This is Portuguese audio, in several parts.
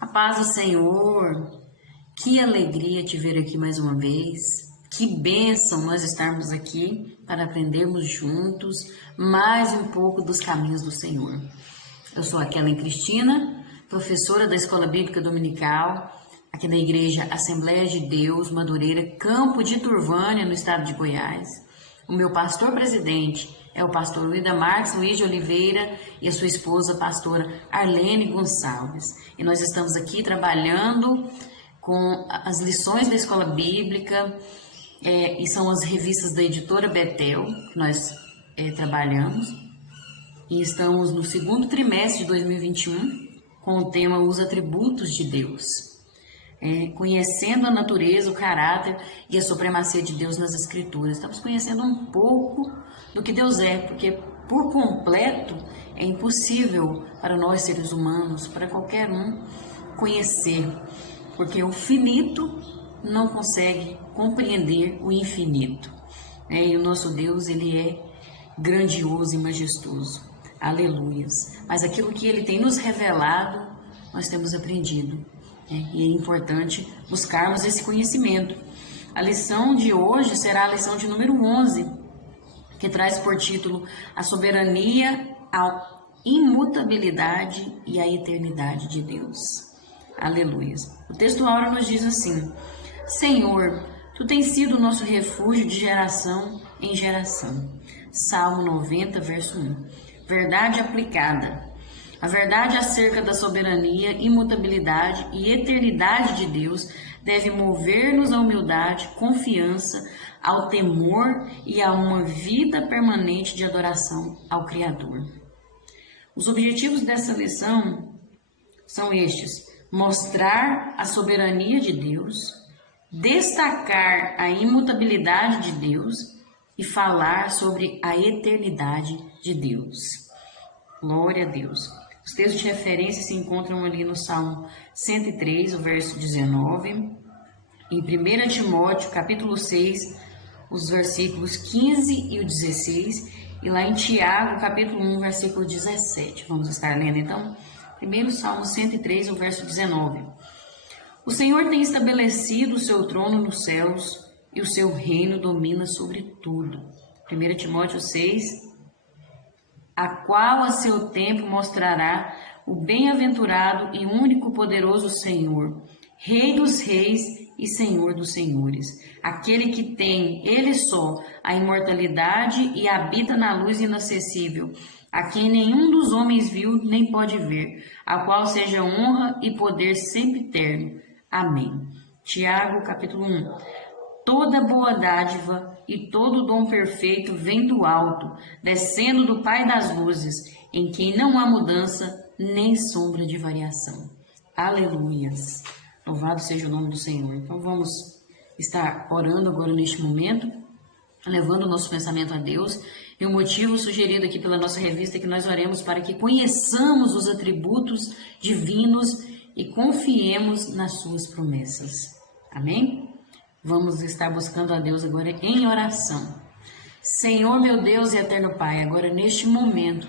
A paz do Senhor, que alegria te ver aqui mais uma vez, que bênção nós estarmos aqui para aprendermos juntos mais um pouco dos caminhos do Senhor. Eu sou a Kellen Cristina, professora da Escola Bíblica Dominical, aqui da Igreja Assembleia de Deus, Madureira, Campo de Turvânia, no estado de Goiás. O meu pastor-presidente é o pastor Luída Marques Luiz de Oliveira e a sua esposa, a pastora Arlene Gonçalves. E nós estamos aqui trabalhando com as lições da Escola Bíblica, e são as revistas da editora Betel que nós trabalhamos. E estamos no segundo trimestre de 2021 com o tema Os Atributos de Deus. Conhecendo a natureza, o caráter e a supremacia de Deus nas Escrituras. Estamos conhecendo um pouco do que Deus é, porque por completo é impossível para nós seres humanos, para qualquer um, conhecer, porque o finito não consegue compreender o infinito. E o nosso Deus, ele é grandioso e majestoso. Aleluias. Mas aquilo que ele tem nos revelado, nós temos aprendido. E é importante buscarmos esse conhecimento. A lição de hoje será a lição de número 11, que traz por título a soberania, a imutabilidade e a eternidade de Deus. Aleluia. O texto áureo nos diz assim: Senhor, Tu tens sido o nosso refúgio de geração em geração. Salmo 90, verso 1. Verdade aplicada. A verdade acerca da soberania, imutabilidade e eternidade de Deus deve mover-nos à humildade, confiança, ao temor e a uma vida permanente de adoração ao Criador. Os objetivos dessa lição são estes: mostrar a soberania de Deus, destacar a imutabilidade de Deus e falar sobre a eternidade de Deus. Glória a Deus. Os textos de referência se encontram ali no Salmo 103, o verso 19, em 1 Timóteo, capítulo 6, os versículos 15 e o 16, e lá em Tiago, capítulo 1, versículo 17. Vamos estar lendo então? Primeiro Salmo 103, o verso 19. O Senhor tem estabelecido o seu trono nos céus, e o seu reino domina sobre tudo. 1 Timóteo 6, a qual a seu tempo mostrará o bem-aventurado e único poderoso Senhor, Rei dos reis e Senhor dos senhores, aquele que tem, ele só, a imortalidade e habita na luz inacessível, a quem nenhum dos homens viu nem pode ver, a qual seja honra e poder sempre eterno. Amém. Tiago, capítulo 1. Toda boa dádiva e todo dom perfeito vem do alto, descendo do Pai das luzes, em quem não há mudança nem sombra de variação. Aleluias! Louvado seja o nome do Senhor. Então vamos estar orando agora neste momento, levando o nosso pensamento a Deus. E o motivo sugerido aqui pela nossa revista é que nós oremos para que conheçamos os atributos divinos e confiemos nas suas promessas. Amém? Vamos estar buscando a Deus agora em oração. Senhor, meu Deus e eterno Pai, agora neste momento,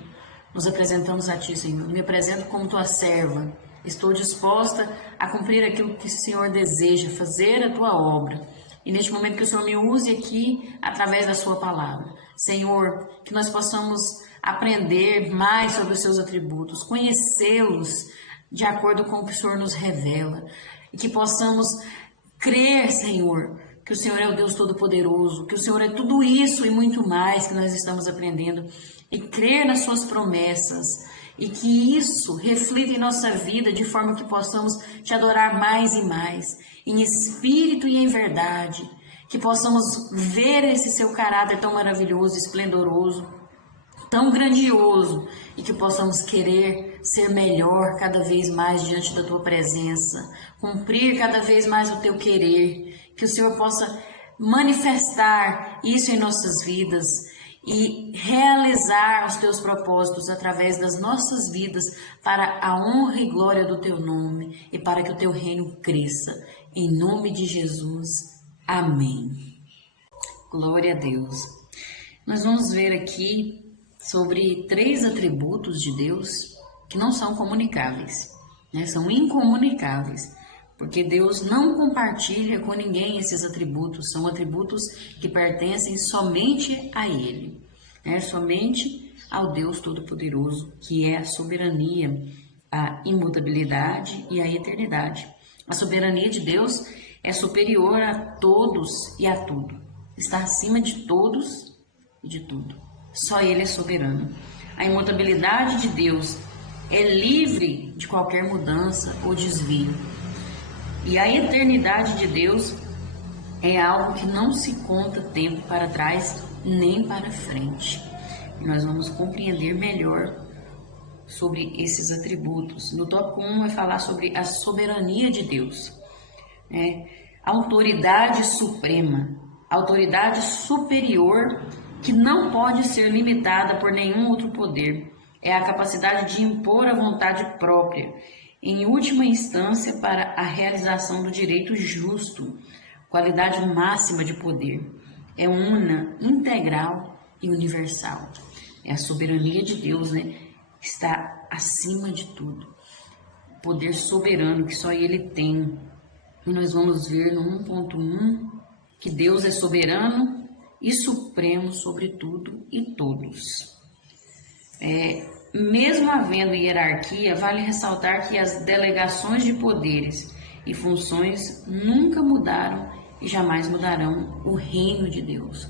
nos apresentamos a Ti, Senhor. Me apresento como Tua serva. Estou disposta a cumprir aquilo que o Senhor deseja, fazer a Tua obra. E neste momento que o Senhor me use aqui, através da Sua palavra. Senhor, que nós possamos aprender mais sobre os Seus atributos, conhecê-los de acordo com o que o Senhor nos revela. E que possamos crer, Senhor, que o Senhor é o Deus Todo-Poderoso, que o Senhor é tudo isso e muito mais que nós estamos aprendendo, e crer nas suas promessas, e que isso reflita em nossa vida de forma que possamos te adorar mais e mais, em espírito e em verdade, que possamos ver esse seu caráter tão maravilhoso, esplendoroso, tão grandioso, e que possamos querer ser melhor cada vez mais diante da Tua presença, cumprir cada vez mais o Teu querer, que o Senhor possa manifestar isso em nossas vidas e realizar os Teus propósitos através das nossas vidas para a honra e glória do Teu nome e para que o Teu reino cresça. Em nome de Jesus. Amém. Glória a Deus. Nós vamos ver aqui sobre 3 atributos de Deus que não são comunicáveis. né? São incomunicáveis, porque Deus não compartilha com ninguém esses atributos, são atributos que pertencem somente a Ele, né? Somente ao Deus Todo-Poderoso, que é a soberania, a imutabilidade e a eternidade. A soberania de Deus é superior a todos e a tudo, está acima de todos e de tudo. Só Ele é soberano. A imutabilidade de Deus é livre de qualquer mudança ou desvio. E a eternidade de Deus é algo que não se conta tempo para trás nem para frente. E nós vamos compreender melhor sobre esses atributos. No tópico 1 vai falar sobre a soberania de Deus, né? Autoridade suprema, autoridade superior que não pode ser limitada por nenhum outro poder. É a capacidade de impor a vontade própria, em última instância, para a realização do direito justo, qualidade máxima de poder. É una, integral e universal. É a soberania de Deus, né? Está acima de tudo. Poder soberano que só Ele tem. E nós vamos ver no 1.1 que Deus é soberano e supremo sobre tudo e todos. Mesmo havendo hierarquia, vale ressaltar que as delegações de poderes e funções nunca mudaram e jamais mudarão o reino de Deus.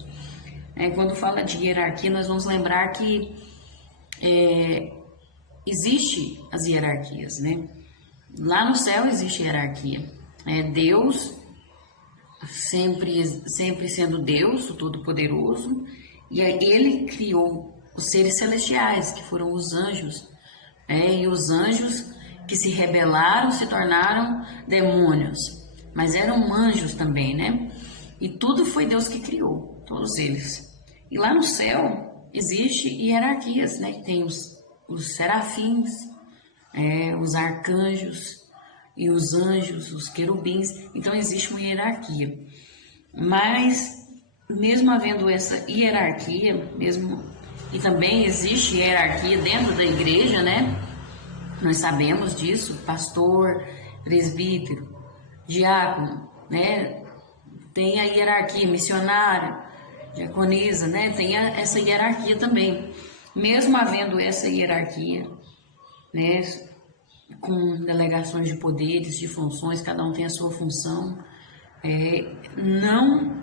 Quando fala de hierarquia, nós vamos lembrar que existe as hierarquias, né? Lá no céu existe hierarquia. Deus sempre sendo Deus, o Todo-Poderoso, e Ele criou os seres celestiais, que foram os anjos, e os anjos que se rebelaram se tornaram demônios, mas eram anjos também, né? E tudo foi Deus que criou, todos eles. E lá no céu existe hierarquias, né? Tem os serafins, os arcanjos e os anjos, os querubins. Então existe uma hierarquia. Mas mesmo havendo essa hierarquia, e também existe hierarquia dentro da igreja, né? Nós sabemos disso, pastor, presbítero, diácono, né? Tem a hierarquia, missionário, diaconisa, né? Tem essa hierarquia também. Mesmo havendo essa hierarquia, né? Com delegações de poderes, de funções, cada um tem a sua função, não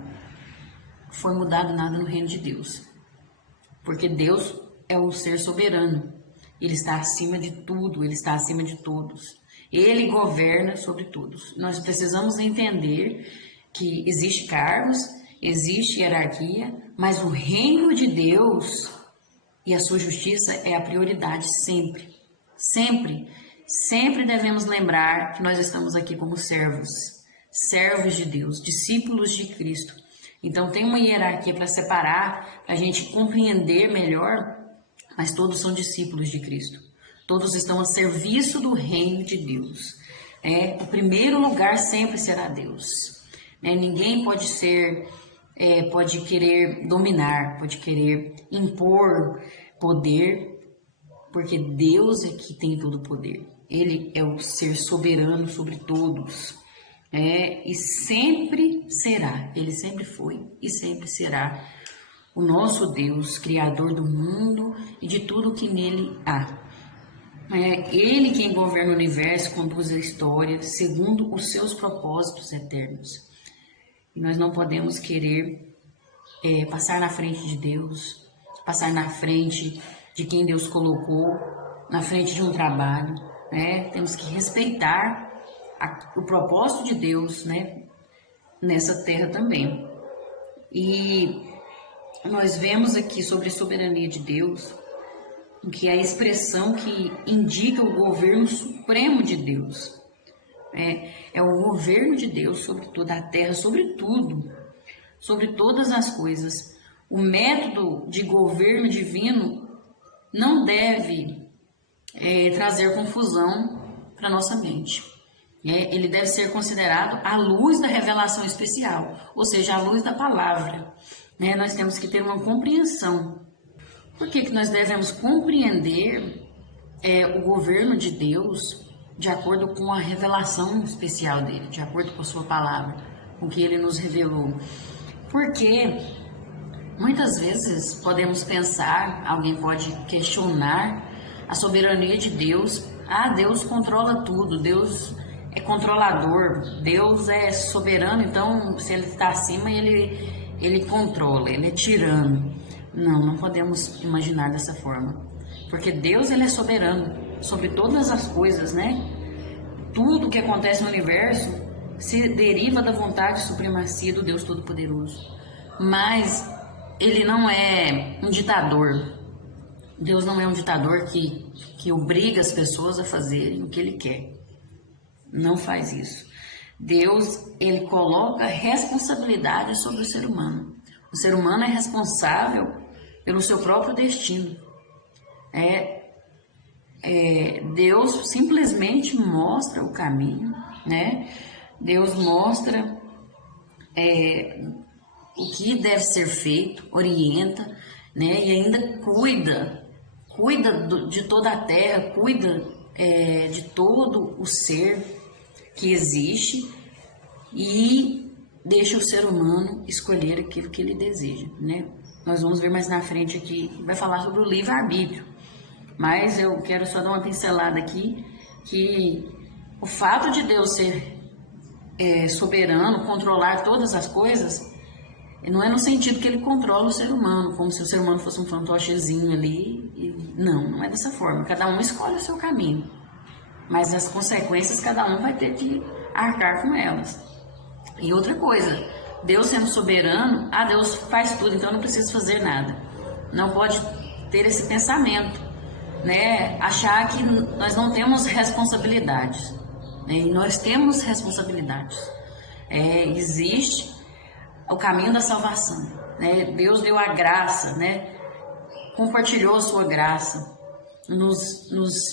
foi mudado nada no reino de Deus. Porque Deus é o ser soberano, Ele está acima de tudo, Ele está acima de todos. Ele governa sobre todos. Nós precisamos entender que existe cargos, existe hierarquia, mas o reino de Deus e a sua justiça é a prioridade sempre. Sempre, sempre devemos lembrar que nós estamos aqui como servos de Deus, discípulos de Cristo. Então tem uma hierarquia para separar, para a gente compreender melhor, mas todos são discípulos de Cristo. Todos estão a serviço do reino de Deus. O primeiro lugar sempre será Deus. Ninguém pode pode querer dominar, pode querer impor poder, porque Deus é que tem todo o poder. Ele é o ser soberano sobre todos. E sempre será, Ele sempre foi e sempre será o nosso Deus, Criador do mundo e de tudo que nele há. Ele quem governa o universo, conduz a história segundo os seus propósitos eternos. E nós não podemos querer passar na frente de Deus, passar na frente de quem Deus colocou, na frente de um trabalho, né? Temos que respeitar o propósito de Deus, né? Nessa terra também. E nós vemos aqui sobre a soberania de Deus, que é a expressão que indica o governo supremo de Deus. É o governo de Deus sobre toda a terra, sobre tudo, sobre todas as coisas. O método de governo divino não deve trazer confusão para nossa mente. Ele deve ser considerado à luz da revelação especial, ou seja, à luz da palavra. Nós temos que ter uma compreensão. Por que nós devemos compreender o governo de Deus de acordo com a revelação especial dele, de acordo com a sua palavra, com o que ele nos revelou. Porque muitas vezes podemos pensar, alguém pode questionar a soberania de Deus. Ah, Deus controla tudo, Deus é controlador, Deus é soberano, então se ele está acima, ele controla, ele é tirano. Não podemos imaginar dessa forma, porque Deus, ele é soberano sobre todas as coisas, né? Tudo que acontece no universo se deriva da vontade e supremacia do Deus Todo-Poderoso. Mas ele não é um ditador. Deus não é um ditador que obriga as pessoas a fazerem o que ele quer. Não faz isso. Deus, ele coloca responsabilidade sobre o ser humano. O ser humano é responsável pelo seu próprio destino. Deus simplesmente mostra o caminho, né? Deus mostra o que deve ser feito, orienta, né? E ainda cuida de toda a terra, cuida de todo o ser que existe e deixa o ser humano escolher aquilo que ele deseja, né? Nós vamos ver mais na frente aqui, vai falar sobre o livre-arbítrio, mas eu quero só dar uma pincelada aqui, que o fato de Deus ser soberano, controlar todas as coisas, não é no sentido que ele controla o ser humano, como se o ser humano fosse um fantochezinho ali. Não é dessa forma. Cada um escolhe o seu caminho, mas as consequências cada um vai ter que arcar com elas. E outra coisa, Deus sendo soberano, Deus faz tudo, então eu não preciso fazer nada. Não pode ter esse pensamento, né? Achar que nós não temos responsabilidades, né? E nós temos responsabilidades. Existe o caminho da salvação, né? Deus deu a graça, né? Compartilhou a sua graça, nos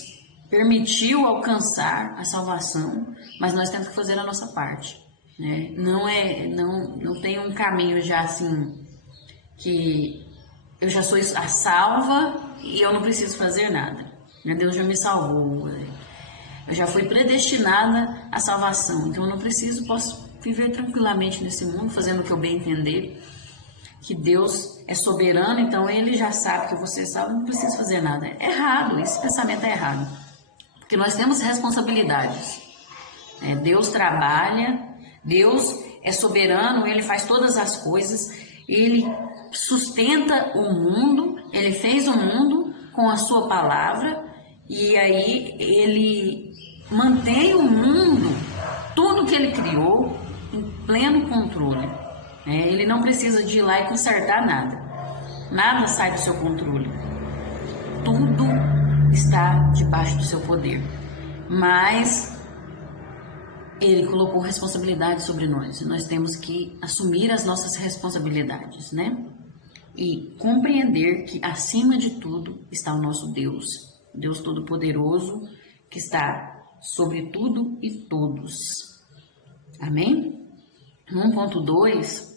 permitiu alcançar a salvação, mas nós temos que fazer a nossa parte, né? Não tem um caminho já assim que eu já sou a salva e eu não preciso fazer nada, né? Deus já me salvou, eu já fui predestinada à salvação, então eu não preciso, posso viver tranquilamente nesse mundo, fazendo o que eu bem entender, que Deus é soberano, então ele já sabe que você sabe, não precisa fazer nada. É errado, esse pensamento é errado, porque nós temos responsabilidades. Deus trabalha, Deus é soberano, ele faz todas as coisas, ele sustenta o mundo, ele fez o mundo com a sua palavra, e aí ele mantém o mundo, tudo que ele criou, em pleno controle. Ele não precisa de ir lá e consertar nada. Nada sai do seu controle. Tudo está debaixo do seu poder. Mas ele colocou responsabilidade sobre nós. E nós temos que assumir as nossas responsabilidades, né? E compreender que acima de tudo está o nosso Deus. Deus Todo-Poderoso, que está sobre tudo e todos. Amém? 1.2,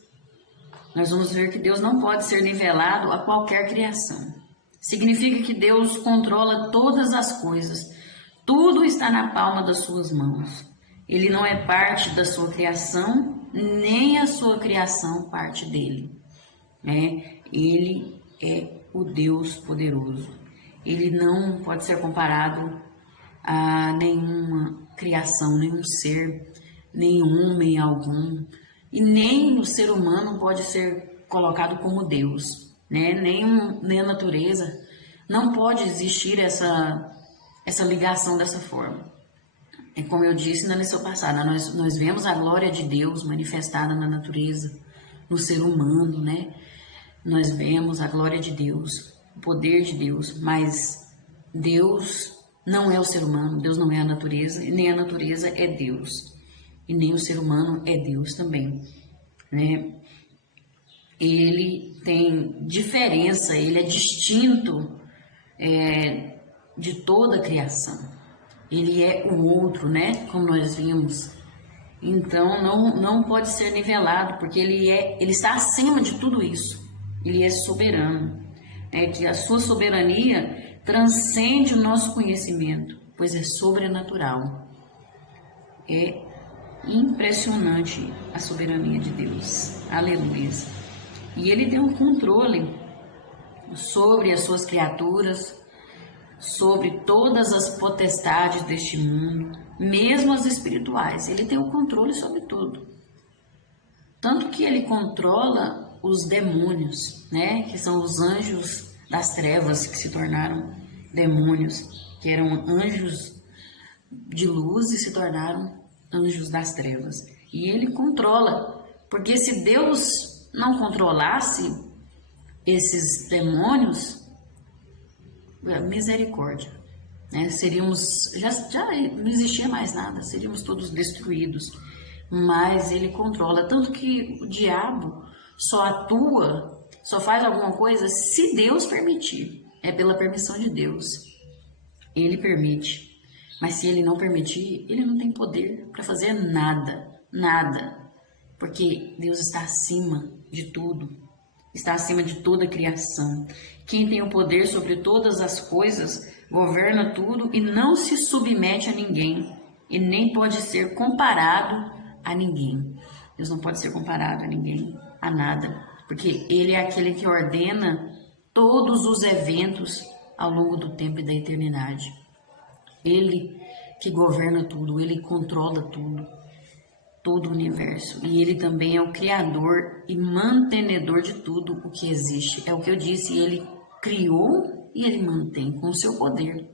nós vamos ver que Deus não pode ser nivelado a qualquer criação. Significa que Deus controla todas as coisas. Tudo está na palma das suas mãos. Ele não é parte da sua criação, nem a sua criação parte dele. Ele é o Deus poderoso. Ele não pode ser comparado a nenhuma criação, nenhum ser, nem homem algum, e nem o ser humano pode ser colocado como Deus, né? Nem a natureza. Não pode existir essa ligação dessa forma. Como eu disse na lição passada, nós vemos a glória de Deus manifestada na natureza, no ser humano, né? Nós vemos a glória de Deus, o poder de Deus, mas Deus não é o ser humano, Deus não é a natureza, e nem a natureza é Deus. E nem o ser humano é Deus também, né? Ele tem diferença, ele é distinto de toda a criação. Ele é o outro, né? Como nós vimos. Então, não pode ser nivelado, porque ele está acima de tudo isso. Ele é soberano. Que a sua soberania transcende o nosso conhecimento. pois é sobrenatural. É impressionante a soberania de Deus. Aleluia. E Ele tem um controle sobre as suas criaturas, sobre todas as potestades deste mundo, mesmo as espirituais. Ele tem o controle sobre tudo. Tanto que Ele controla os demônios, né? Que são os anjos das trevas que se tornaram demônios, que eram anjos de luz e se tornaram anjos das trevas. E Ele controla, porque se Deus não controlasse esses demônios, misericórdia, né? Seríamos, já não existia mais nada, seríamos todos destruídos. Mas Ele controla, tanto que o diabo só atua, só faz alguma coisa se Deus permitir. É pela permissão de Deus. Ele permite. Mas se Ele não permitir, Ele não tem poder para fazer nada, nada. Porque Deus está acima de tudo. Está acima de toda a criação. Quem tem o poder sobre todas as coisas, governa tudo e não se submete a ninguém. E nem pode ser comparado a ninguém. Deus não pode ser comparado a ninguém, a nada. Porque Ele é aquele que ordena todos os eventos ao longo do tempo e da eternidade. Ele que governa tudo, Ele controla tudo, todo o universo. E Ele também é o criador e mantenedor de tudo o que existe. É o que eu disse, Ele criou e Ele mantém com o seu poder,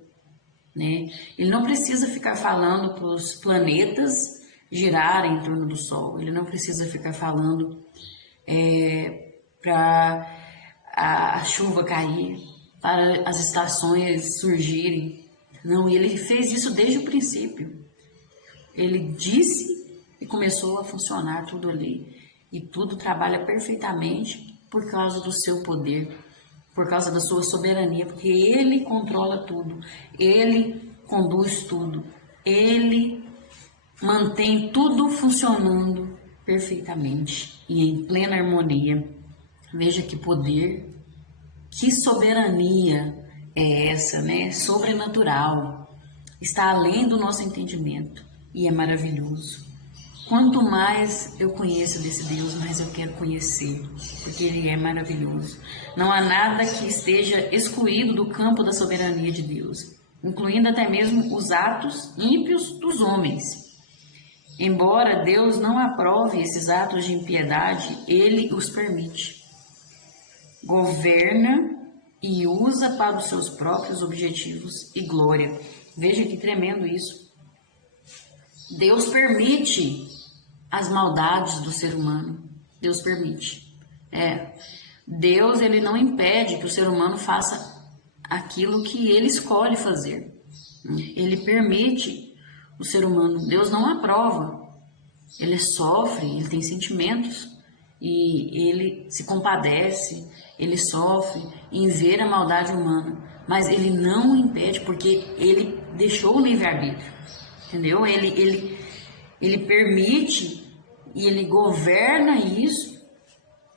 né? Ele não precisa ficar falando para os planetas girarem em torno do Sol. Ele não precisa ficar falando para a chuva cair, para as estações surgirem. Não, Ele fez isso desde o princípio. Ele disse e começou a funcionar tudo ali. E tudo trabalha perfeitamente por causa do seu poder, por causa da sua soberania, porque Ele controla tudo, Ele conduz tudo, Ele mantém tudo funcionando perfeitamente e em plena harmonia. Veja que poder, que soberania é essa, né? Sobrenatural, está além do nosso entendimento e é maravilhoso. Quanto mais eu conheço desse Deus, mais eu quero conhecer, porque Ele é maravilhoso. Não há nada que esteja excluído do campo da soberania de Deus, incluindo até mesmo os atos ímpios dos homens. Embora Deus não aprove esses atos de impiedade, Ele os permite. Governa e usa para os seus próprios objetivos e glória. Veja que tremendo isso. Deus permite as maldades do ser humano. Deus permite. Deus, Ele não impede que o ser humano faça aquilo que ele escolhe fazer. Ele permite o ser humano. Deus não aprova. Ele sofre, ele tem sentimentos e ele se compadece, ele sofre em ver a maldade humana, mas ele não o impede porque ele deixou o livre-arbítrio, entendeu? Ele permite e ele governa isso,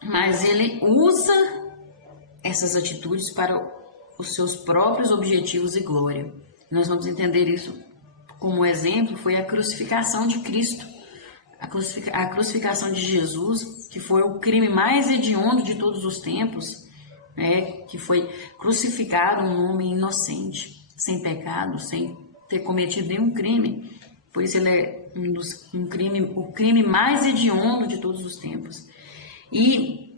mas ele usa essas atitudes para os seus próprios objetivos e glória. Nós vamos entender isso como exemplo, foi a crucificação de Cristo. A crucificação de Jesus, que foi o crime mais hediondo de todos os tempos, né? Que foi crucificado um homem inocente, sem pecado, sem ter cometido nenhum crime. Por isso ele é o crime mais hediondo de todos os tempos. E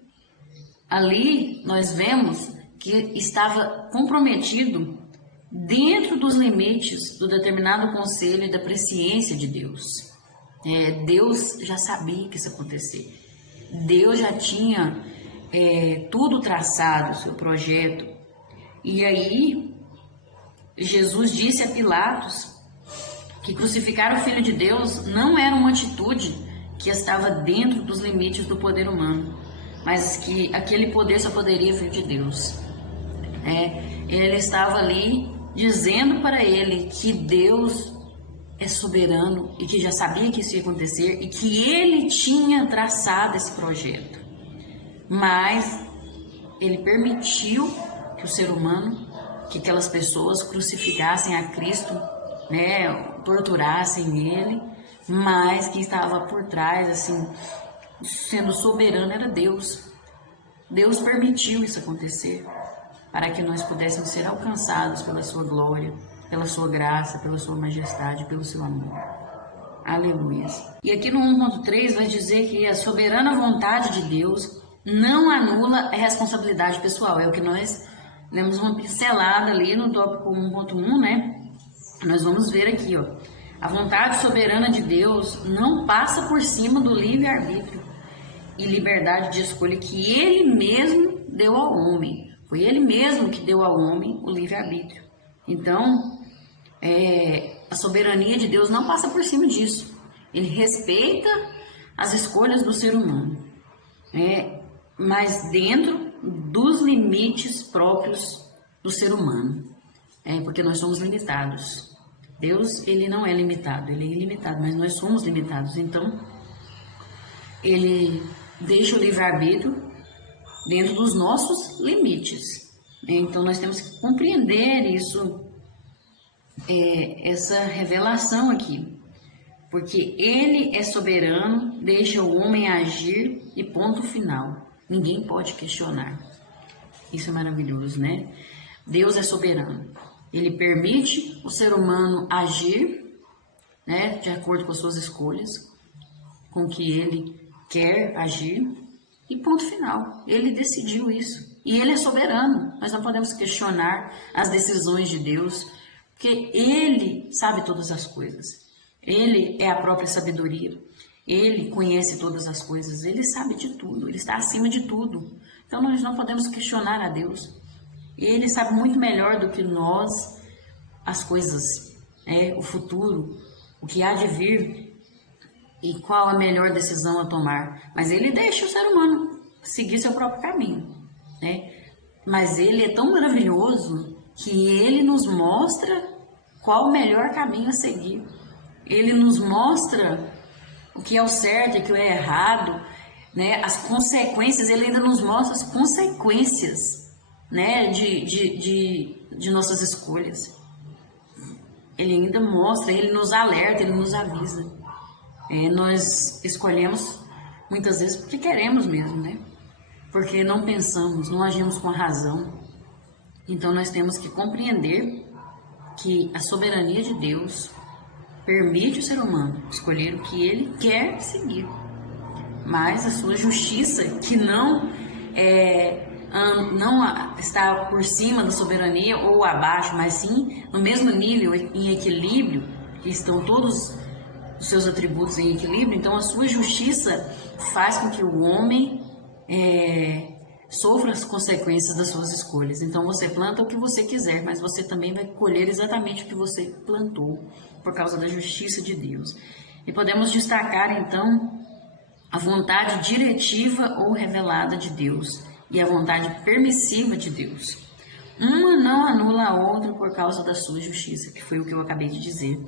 ali nós vemos que estava comprometido dentro dos limites do determinado conselho e da presciência de Deus. Deus já sabia que isso ia acontecer. Deus já tinha tudo traçado, o seu projeto. E aí, Jesus disse a Pilatos que crucificar o Filho de Deus não era uma atitude que estava dentro dos limites do poder humano, mas que aquele poder só poderia vir de Deus. Ele estava ali dizendo para ele que Deus é soberano e que já sabia que isso ia acontecer e que ele tinha traçado esse projeto. Mas ele permitiu que o ser humano, que aquelas pessoas crucificassem a Cristo né, torturassem ele, mas quem estava por trás, assim, sendo soberano era Deus. Deus permitiu isso acontecer para que nós pudéssemos ser alcançados pela sua glória, pela sua graça, pela sua majestade, pelo seu amor. Aleluia. E aqui no 1.3 vai dizer que a soberana vontade de Deus não anula a responsabilidade pessoal. É o que nós demos uma pincelada ali no tópico 1.1, né? Nós vamos ver aqui, ó. A vontade soberana de Deus não passa por cima do livre-arbítrio e liberdade de escolha que Ele mesmo deu ao homem. Foi Ele mesmo que deu ao homem o livre-arbítrio. Então, a soberania de Deus não passa por cima disso. Ele respeita as escolhas do ser humano, mas dentro dos limites próprios do ser humano, porque nós somos limitados. Deus, ele não é limitado, ele é ilimitado, mas nós somos limitados. Então, ele deixa o livre-arbítrio dentro dos nossos limites. Então, nós temos que compreender isso, essa revelação aqui. Porque ele é soberano, deixa o homem agir e ponto final. Ninguém pode questionar. Isso é maravilhoso, né? Deus é soberano. Ele permite o ser humano agir, né, de acordo com as suas escolhas, com o que ele quer agir, e ponto final. Ele decidiu isso. E ele é soberano. Nós não podemos questionar as decisões de Deus, porque ele sabe todas as coisas. Ele é a própria sabedoria. Ele conhece todas as coisas. Ele sabe de tudo. Ele está acima de tudo. Então nós não podemos questionar a Deus. Ele sabe muito melhor do que nós as coisas, o futuro, o que há de vir e qual a melhor decisão a tomar. Mas ele deixa o ser humano seguir seu próprio caminho, né? Mas ele é tão maravilhoso que ele nos mostra qual o melhor caminho a seguir. Ele nos mostra o que é o certo e o que é errado, né? As consequências, ele ainda nos mostra as consequências, né, de nossas escolhas. Ele ainda mostra, ele nos alerta, ele nos avisa. Nós escolhemos muitas vezes porque queremos mesmo, né? Porque não pensamos, não agimos com a razão. Então nós temos que compreender que a soberania de Deus permite o ser humano escolher o que ele quer seguir. Mas a sua justiça, que não está por cima da soberania ou abaixo, mas sim no mesmo nível, em equilíbrio, que estão todos os seus atributos em equilíbrio. Então a sua justiça faz com que o homem sofra as consequências das suas escolhas. Então você planta o que você quiser, mas você também vai colher exatamente o que você plantou, por causa da justiça de Deus. E podemos destacar então a vontade diretiva ou revelada de Deus e a vontade permissiva de Deus. Uma não anula a outra por causa da sua justiça, que foi o que eu acabei de dizer,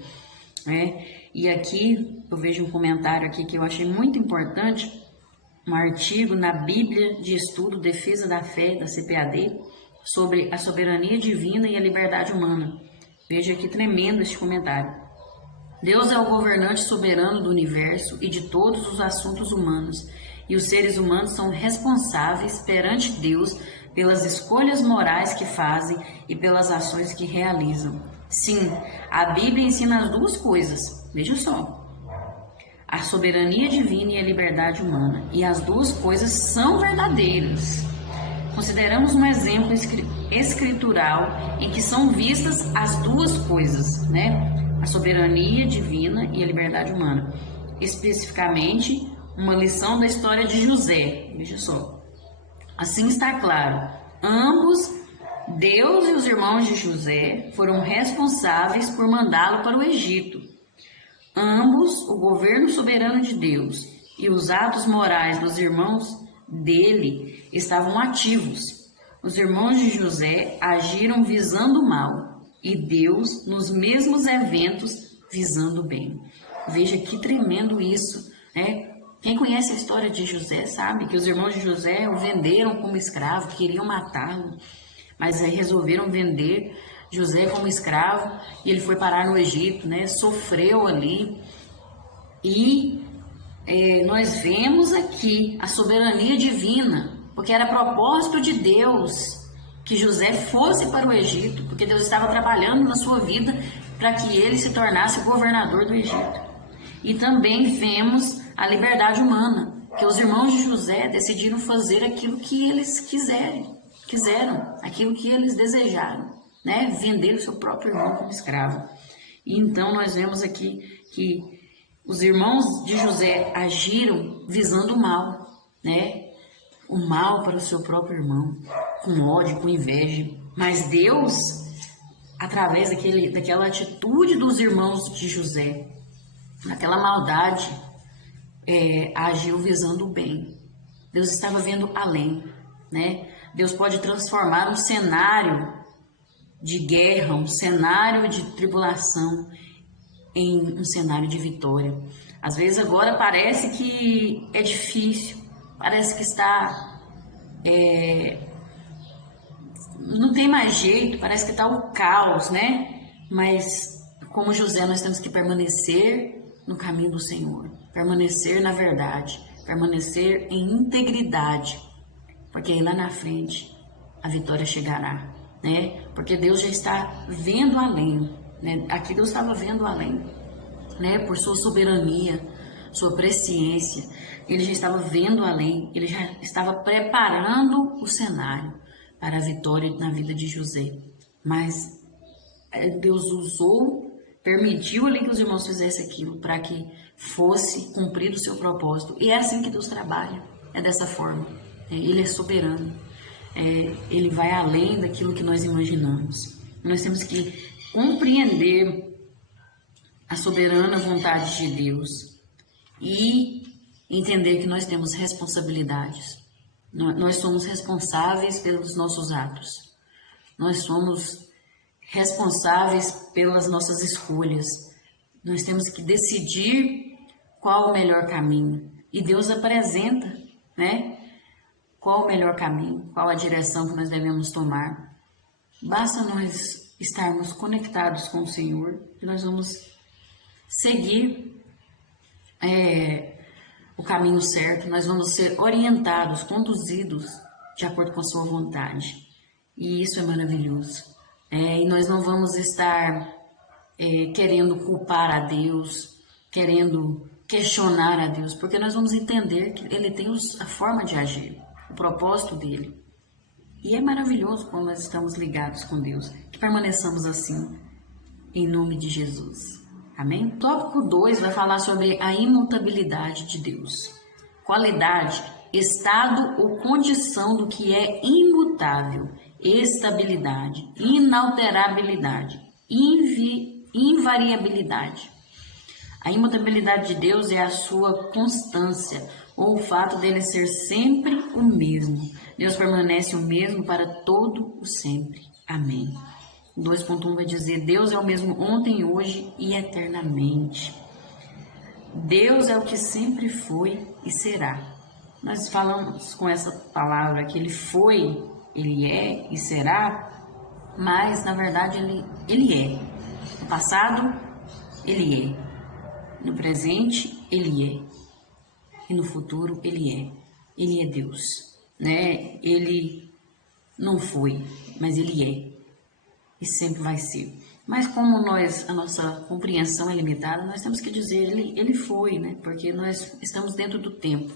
né? E aqui eu vejo um comentário aqui que eu achei muito importante, um artigo na Bíblia de Estudo Defesa da Fé, da CPAD, sobre a soberania divina e a liberdade humana. Veja que tremendo este comentário. Deus é o governante soberano do universo e de todos os assuntos humanos, e os seres humanos são responsáveis perante Deus pelas escolhas morais que fazem e pelas ações que realizam. Sim, a Bíblia ensina as duas coisas, veja só, a soberania divina e a liberdade humana, e as duas coisas são verdadeiras. Consideramos um exemplo escritural em que são vistas as duas coisas, né? A soberania divina e a liberdade humana. Especificamente, uma lição da história de José. Veja só. Assim está claro, ambos, Deus e os irmãos de José, foram responsáveis por mandá-lo para o Egito. Ambos, o governo soberano de Deus e os atos morais dos irmãos dele estavam ativos. Os irmãos de José agiram visando o mal e Deus nos mesmos eventos visando o bem. Veja que tremendo isso, né? Quem conhece a história de José sabe que os irmãos de José o venderam como escravo, queriam matá-lo, mas aí resolveram vender José como escravo, e ele foi parar no Egito, né? Sofreu ali. E nós vemos aqui a soberania divina, porque era propósito de Deus que José fosse para o Egito, porque Deus estava trabalhando na sua vida para que ele se tornasse governador do Egito. E também vemos a liberdade humana, que os irmãos de José decidiram fazer aquilo que eles quiseram, aquilo que eles desejaram, né? Vender o seu próprio irmão como escravo. E então nós vemos aqui que os irmãos de José agiram visando o mal, né? O mal para o seu próprio irmão, com ódio, com inveja. Mas Deus, através daquela atitude dos irmãos de José, naquela maldade, agiu visando o bem. Deus estava vendo além, né? Deus pode transformar um cenário de guerra, um cenário de tribulação, em um cenário de vitória. Às vezes agora parece que é difícil, parece que está não tem mais jeito, parece que está o caos, né? Mas como José, nós temos que permanecer no caminho do Senhor, permanecer na verdade, permanecer em integridade, porque aí lá na frente a vitória chegará, né? Porque Deus já está vendo além, né? Aqui Deus estava vendo além, né? Por sua soberania, sua presciência, ele já estava vendo além, ele já estava preparando o cenário para a vitória na vida de José. Mas Deus usou, permitiu ali que os irmãos fizessem aquilo para que fosse cumprido o seu propósito. E é assim que Deus trabalha, é dessa forma. Ele é soberano, ele vai além daquilo que nós imaginamos. Nós temos que compreender a soberana vontade de Deus e entender que nós temos responsabilidades. Nós somos responsáveis pelos nossos atos. Nós somos responsáveis pelas nossas escolhas. Nós temos que decidir qual o melhor caminho. E Deus apresenta, né? Qual o melhor caminho, qual a direção que nós devemos tomar. Basta nós estarmos conectados com o Senhor e nós vamos seguir o caminho certo, nós vamos ser orientados, conduzidos de acordo com a sua vontade. E isso é maravilhoso. E nós não vamos estar querendo culpar a Deus, querendo questionar a Deus, porque nós vamos entender que Ele tem a forma de agir, o propósito dele. E é maravilhoso quando nós estamos ligados com Deus, que permaneçamos assim, em nome de Jesus. Amém? O tópico 2 vai falar sobre a imutabilidade de Deus. Qualidade, estado ou condição do que é imutável, estabilidade, inalterabilidade, invariabilidade. A imutabilidade de Deus é a sua constância, ou o fato dele ser sempre o mesmo. Deus permanece o mesmo para todo o sempre. Amém. 2.1 vai dizer, Deus é o mesmo ontem, hoje e eternamente. Deus é o que sempre foi e será. Nós falamos com essa palavra que Ele foi, Ele é e será, mas na verdade Ele é. No passado, Ele é. No presente, Ele é. E no futuro, Ele é. Ele é Deus, né? Ele não foi, mas Ele é. E sempre vai ser. Mas como a nossa compreensão é limitada, nós temos que dizer, ele foi, né? Porque nós estamos dentro do tempo.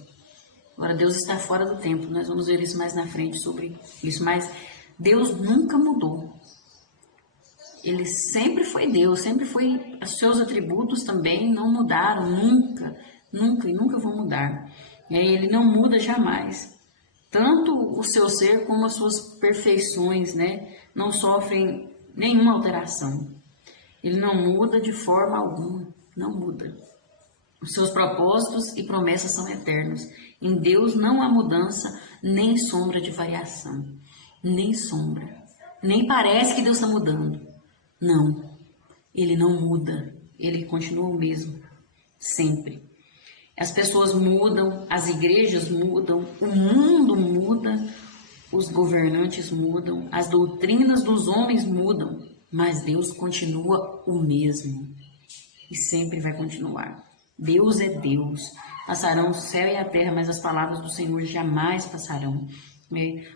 Agora, Deus está fora do tempo. Nós vamos ver isso mais na frente sobre isso. Mas Deus nunca mudou. Ele sempre foi Deus, sempre foi. Os seus atributos também não mudaram, nunca, nunca e nunca vão mudar. Ele não muda jamais. Tanto o seu ser como as suas perfeições, né? Não sofrem nenhuma alteração. Ele não muda de forma alguma, não muda. Os seus propósitos e promessas são eternos. Em Deus não há mudança, nem sombra de variação. Nem sombra. Nem parece que Deus está mudando. Não. Ele não muda. Ele continua o mesmo. Sempre. As pessoas mudam, as igrejas mudam, o mundo muda, os governantes mudam, as doutrinas dos homens mudam, mas Deus continua o mesmo e sempre vai continuar. Deus é Deus. Passarão o céu e a terra, mas as palavras do Senhor jamais passarão.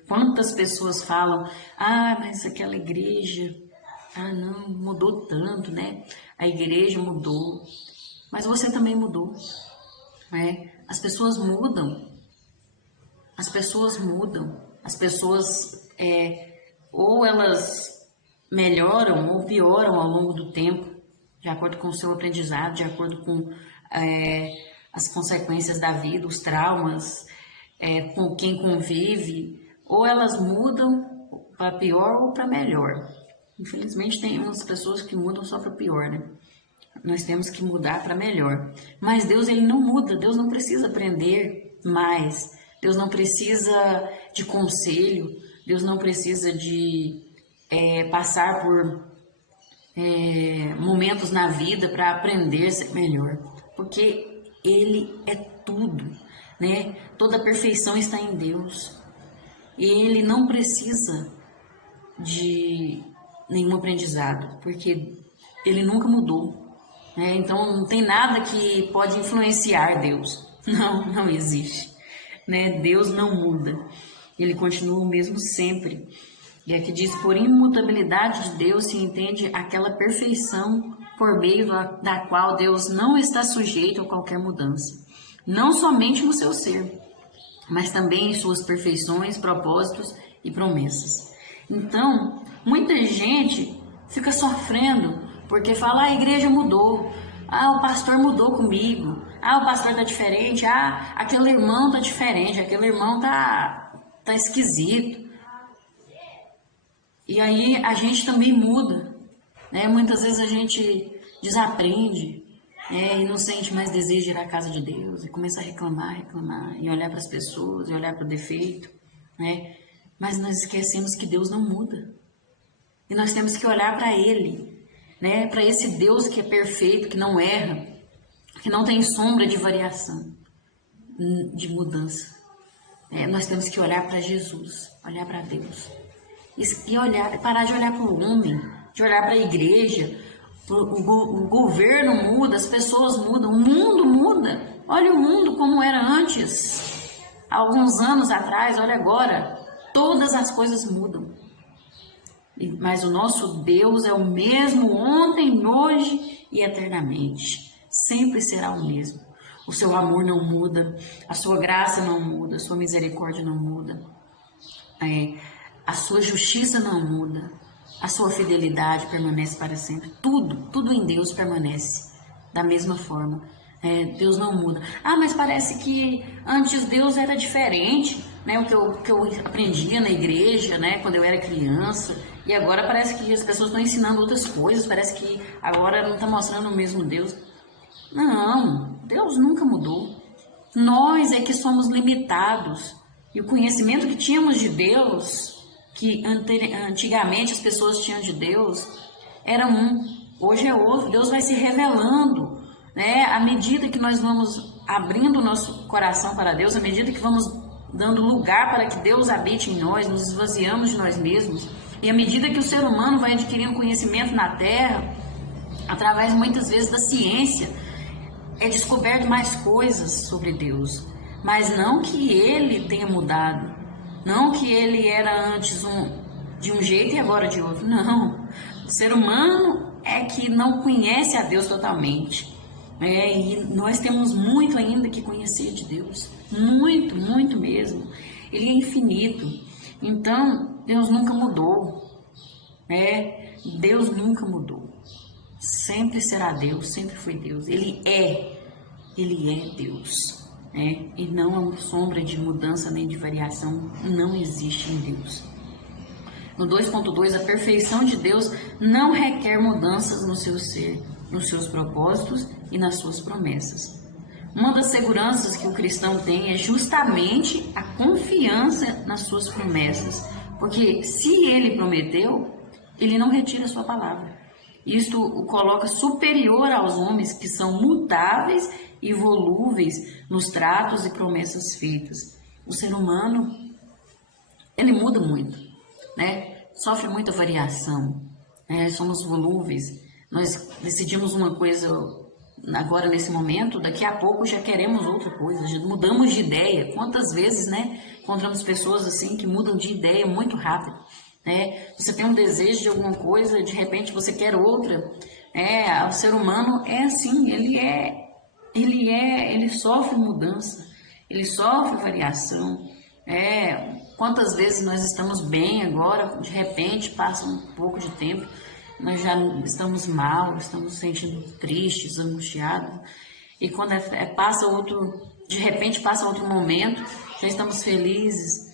Quantas pessoas falam, mas aquela igreja, não, mudou tanto, né? A igreja mudou, mas você também mudou, né? As pessoas mudam, as pessoas mudam, as pessoas, ou elas melhoram ou pioram ao longo do tempo, de acordo com o seu aprendizado, de acordo com as consequências da vida, os traumas, com quem convive, ou elas mudam para pior ou para melhor. Infelizmente tem umas pessoas que mudam só para pior, né? Nós temos que mudar para melhor. Mas Deus, ele não muda, Deus não precisa aprender mais, Deus não precisa de conselho, Deus não precisa de passar por momentos na vida para aprender a ser melhor, porque Ele é tudo, né? Toda a perfeição está em Deus. E Ele não precisa de nenhum aprendizado, porque Ele nunca mudou, né? Então não tem nada que pode influenciar Deus. Não existe, né? Deus não muda. Ele continua o mesmo sempre. E aqui diz, por imutabilidade de Deus se entende aquela perfeição por meio da qual Deus não está sujeito a qualquer mudança. Não somente no seu ser, mas também em suas perfeições, propósitos e promessas. Então, muita gente fica sofrendo porque fala, a igreja mudou, o pastor mudou comigo, o pastor tá diferente, aquele irmão tá diferente, aquele irmão tá esquisito. E aí a gente também muda, né? Muitas vezes a gente desaprende, e não sente mais desejo de ir à casa de Deus, e começa a reclamar, e olhar para as pessoas, e olhar para o defeito, né? Mas nós esquecemos que Deus não muda. E nós temos que olhar para Ele, né? Para esse Deus que é perfeito, que não erra, que não tem sombra de variação, de mudança. Nós temos que olhar para Jesus, olhar para Deus. E parar de olhar para o homem, de olhar para a igreja. O governo muda, as pessoas mudam, o mundo muda. Olha o mundo como era antes, há alguns anos atrás, olha agora. Todas as coisas mudam. Mas o nosso Deus é o mesmo ontem, hoje e eternamente. Sempre será o mesmo. O seu amor não muda, a sua graça não muda, a sua misericórdia não muda. A sua justiça não muda, a sua fidelidade permanece para sempre. Tudo em Deus permanece da mesma forma. Deus não muda. Mas parece que antes Deus era diferente, né? O que eu aprendia na igreja, né? Quando eu era criança. E agora parece que as pessoas estão ensinando outras coisas. Parece que agora não está mostrando o mesmo Deus. Não, Deus nunca mudou. Nós é que somos limitados. E o conhecimento que tínhamos de Deus, que antigamente as pessoas tinham de Deus, era um. Hoje é outro. Deus vai se revelando, né? À medida que nós vamos abrindo o nosso coração para Deus, à medida que vamos dando lugar para que Deus habite em nós, nos esvaziamos de nós mesmos, e à medida que o ser humano vai adquirindo conhecimento na Terra, através muitas vezes da ciência, é descoberto mais coisas sobre Deus, mas não que Ele tenha mudado, não que Ele era antes de um jeito e agora de outro, não. O ser humano é que não conhece a Deus totalmente. E nós temos muito ainda que conhecer de Deus, muito, muito mesmo. Ele é infinito, então Deus nunca mudou, Deus nunca mudou, sempre será Deus, sempre foi Deus, Ele é Deus, e não há uma sombra de mudança nem de variação, não existe em Deus. No 2.2, a perfeição de Deus não requer mudanças no seu ser, nos seus propósitos e nas suas promessas. Uma das seguranças que o cristão tem é justamente a confiança nas suas promessas, porque se ele prometeu, ele não retira a sua palavra. Isto o coloca superior aos homens que são mutáveis e volúveis nos tratos e promessas feitas. O ser humano, ele muda muito, né? Sofre muita variação, somos volúveis. Nós decidimos uma coisa agora nesse momento, daqui a pouco já queremos outra coisa, já mudamos de ideia. Quantas vezes, né, encontramos pessoas assim que mudam de ideia muito rápido, né? Você tem um desejo de alguma coisa, de repente você quer outra. O ser humano é assim, ele sofre mudança, ele sofre variação. Quantas vezes nós estamos bem agora, de repente passa um pouco de tempo, nós já estamos mal, estamos sentindo tristes, angustiados, e quando passa outro, de repente passa outro momento, já estamos felizes.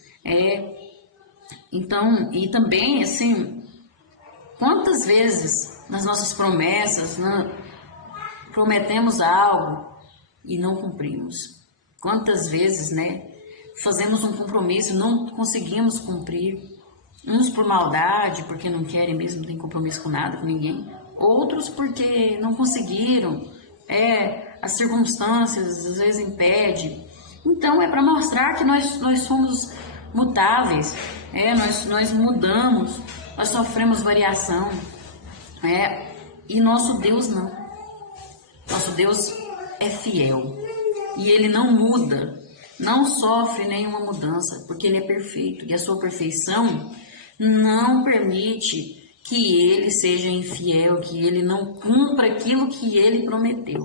Então, e também assim, quantas vezes nas nossas promessas, prometemos algo e não cumprimos? Quantas vezes, né, fazemos um compromisso e não conseguimos cumprir? Uns por maldade, porque não querem mesmo, não tem compromisso com nada, com ninguém. Outros porque não conseguiram. As circunstâncias às vezes impedem. Então é para mostrar que nós somos mutáveis. Nós mudamos, nós sofremos variação. E nosso Deus não. Nosso Deus é fiel. E Ele não muda, não sofre nenhuma mudança, porque Ele é perfeito. E a sua perfeição não permite que Ele seja infiel, que Ele não cumpra aquilo que Ele prometeu.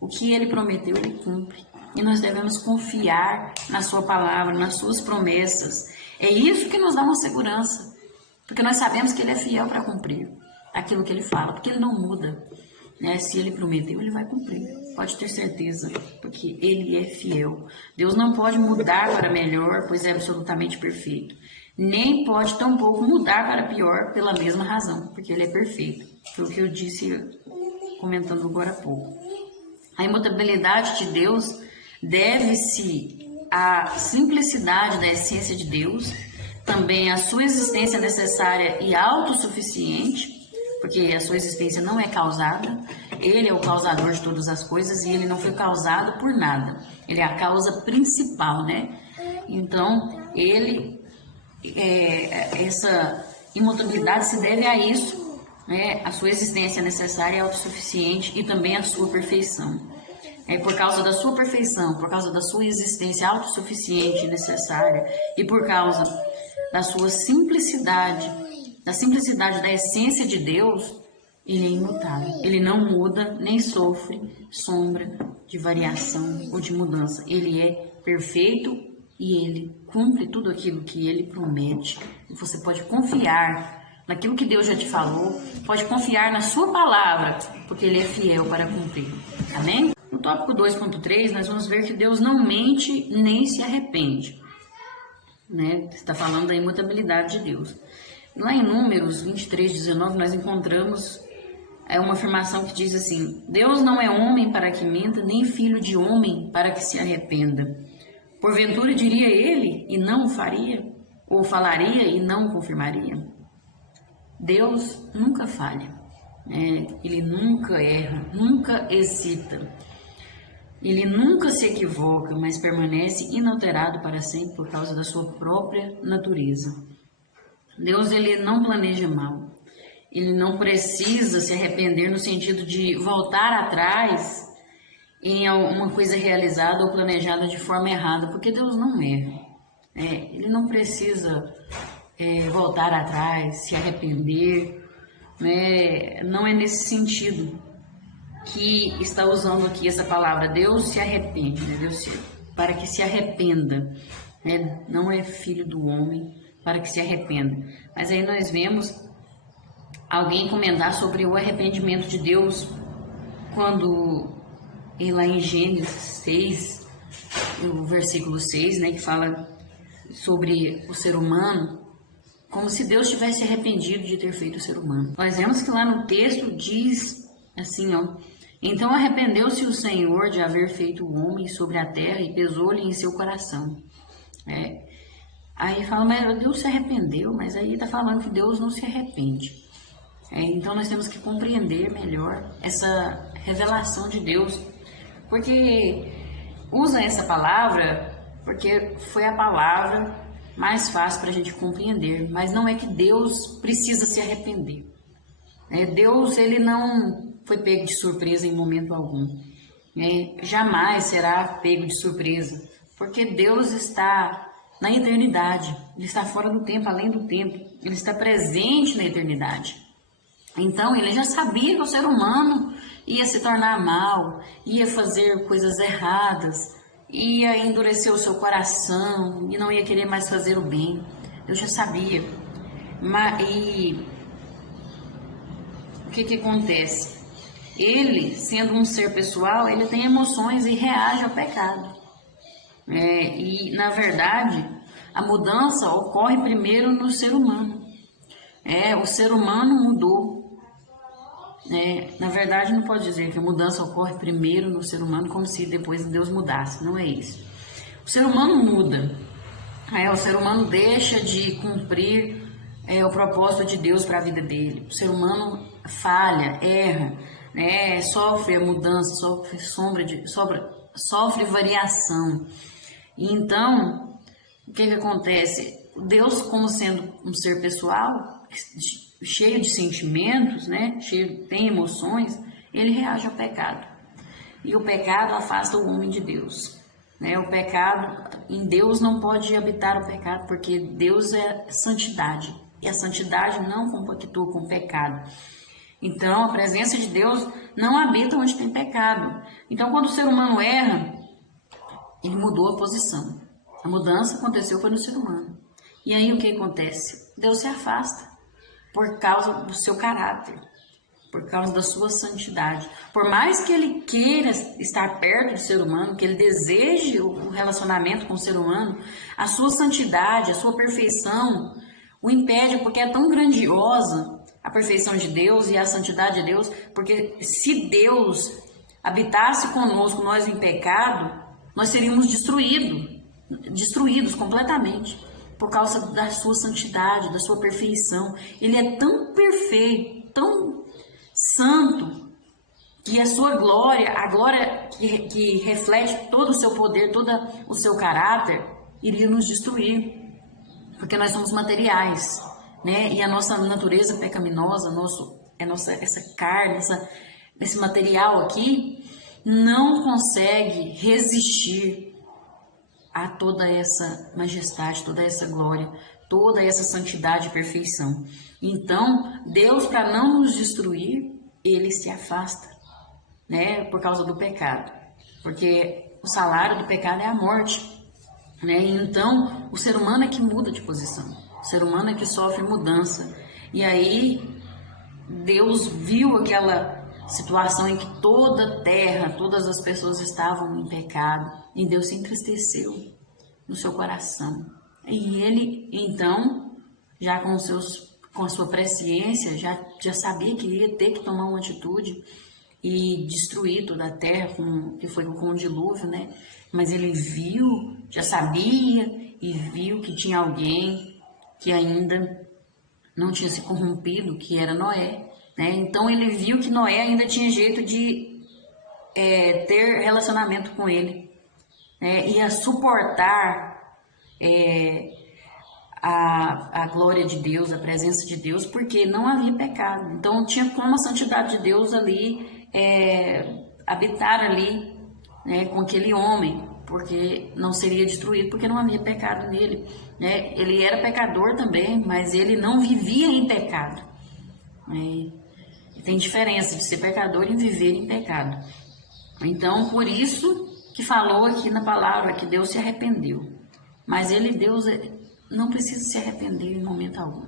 O que Ele prometeu, Ele cumpre. E nós devemos confiar na sua palavra, nas suas promessas. É isso que nos dá uma segurança, porque nós sabemos que Ele é fiel para cumprir aquilo que Ele fala, porque Ele não muda. Se Ele prometeu, Ele vai cumprir. Pode ter certeza, porque Ele é fiel. Deus não pode mudar para melhor, pois é absolutamente perfeito. Nem pode tampouco mudar para pior pela mesma razão, porque Ele é perfeito. Foi o que eu disse comentando agora há pouco. A imutabilidade de Deus deve-se à simplicidade da essência de Deus, também à sua existência necessária e autossuficiente, porque a sua existência não é causada. Ele é o causador de todas as coisas e Ele não foi causado por nada. Ele é a causa principal, né? Então, essa imutabilidade se deve a isso, né? A sua existência necessária e autossuficiente e também a sua perfeição. Por causa da sua perfeição, por causa da sua existência autossuficiente e necessária e por causa da sua simplicidade, da simplicidade da essência de Deus, Ele é imutável. Ele não muda, nem sofre sombra de variação ou de mudança. Ele é perfeito e Ele cumpre tudo aquilo que Ele promete. E você pode confiar naquilo que Deus já te falou, pode confiar na sua palavra, porque Ele é fiel para cumprir. Amém? No tópico 2.3, nós vamos ver que Deus não mente nem se arrepende. Né? Está falando da imutabilidade de Deus. Lá em Números 23:19, nós encontramos uma afirmação que diz assim: Deus não é homem para que minta, nem filho de homem para que se arrependa. Porventura diria ele e não o faria? Ou falaria e não o confirmaria? Deus nunca falha, Ele nunca erra, nunca hesita. Ele nunca se equivoca, mas permanece inalterado para sempre por causa da sua própria natureza. Deus, Ele não planeja mal. Ele não precisa se arrepender no sentido de voltar atrás em alguma coisa realizada ou planejada de forma errada, porque Deus não erra. Ele não precisa voltar atrás, se arrepender. Não é nesse sentido que está usando aqui essa palavra. Deus se arrepende, né? Para que se arrependa. Não é filho do homem para que se arrependa. Mas aí nós vemos alguém comentar sobre o arrependimento de Deus quando, lá em Gênesis 6, no versículo 6, né, que fala sobre o ser humano, como se Deus tivesse arrependido de ter feito o ser humano. Nós vemos que lá no texto diz assim, então arrependeu-se o Senhor de haver feito o homem sobre a terra e pesou-lhe em seu coração. Aí fala, mas Deus se arrependeu, mas aí está falando que Deus não se arrepende. Então nós temos que compreender melhor essa revelação de Deus, porque usa essa palavra porque foi a palavra mais fácil para a gente compreender, mas não é que Deus precisa se arrepender. Deus, ele não foi pego de surpresa em momento algum. Jamais será pego de surpresa, porque Deus está na eternidade, Ele está fora do tempo, além do tempo, Ele está presente na eternidade. Então, Ele já sabia que o ser humano ia se tornar mal, ia fazer coisas erradas, ia endurecer o seu coração e não ia querer mais fazer o bem. Deus já sabia. E o que acontece? Ele, sendo um ser pessoal, ele tem emoções e reage ao pecado. E, na verdade, a mudança ocorre primeiro no ser humano. O ser humano mudou. Na verdade, não pode dizer que a mudança ocorre primeiro no ser humano, como se depois Deus mudasse. Não é isso. O ser humano muda. O ser humano deixa de cumprir o propósito de Deus para a vida dele. O ser humano falha, erra, sofre a mudança, sofre variação. E então, o que acontece? Deus, como sendo um ser pessoal, cheio de sentimentos, tem emoções, ele reage ao pecado. E o pecado afasta o homem de Deus. O pecado, em Deus não pode habitar o pecado, porque Deus é santidade. E a santidade não compactua com o pecado. Então, a presença de Deus não habita onde tem pecado. Então, quando o ser humano erra, ele mudou a posição. A mudança aconteceu foi no ser humano. E aí o que acontece? Deus se afasta por causa do seu caráter, por causa da sua santidade. Por mais que ele queira estar perto do ser humano, que ele deseje o relacionamento com o ser humano, a sua santidade, a sua perfeição o impede, porque é tão grandiosa a perfeição de Deus e a santidade de Deus, porque se Deus habitasse conosco, nós em pecado, nós seríamos destruídos completamente, por causa da sua santidade, da sua perfeição. Ele é tão perfeito, tão santo, que a sua glória, a glória que reflete todo o seu poder, todo o seu caráter, iria nos destruir, porque nós somos materiais, e a nossa natureza pecaminosa, essa carne, esse material aqui, não consegue resistir a toda essa majestade, toda essa glória, toda essa santidade e perfeição. Então, Deus, para não nos destruir, ele se afasta, por causa do pecado, porque o salário do pecado é a morte, Então, o ser humano é que muda de posição, o ser humano é que sofre mudança. E aí, Deus viu aquela situação em que toda a terra, todas as pessoas estavam em pecado, e Deus se entristeceu no seu coração. E ele, então, já com a sua presciência, já sabia que ia ter que tomar uma atitude e destruir toda a terra, que foi com o dilúvio, Mas ele viu, já sabia e viu que tinha alguém que ainda não tinha se corrompido, que era Noé, Então ele viu que Noé ainda tinha jeito de ter relacionamento com ele, ia suportar a glória de Deus, a presença de Deus, porque não havia pecado. Então tinha como a santidade de Deus ali habitar ali, com aquele homem, porque não seria destruído, porque não havia pecado nele, Ele era pecador também, mas ele não vivia em pecado, Tem diferença de ser pecador e viver em pecado. Então, por isso que falou aqui na palavra que Deus se arrependeu. Mas Deus não precisa se arrepender em momento algum.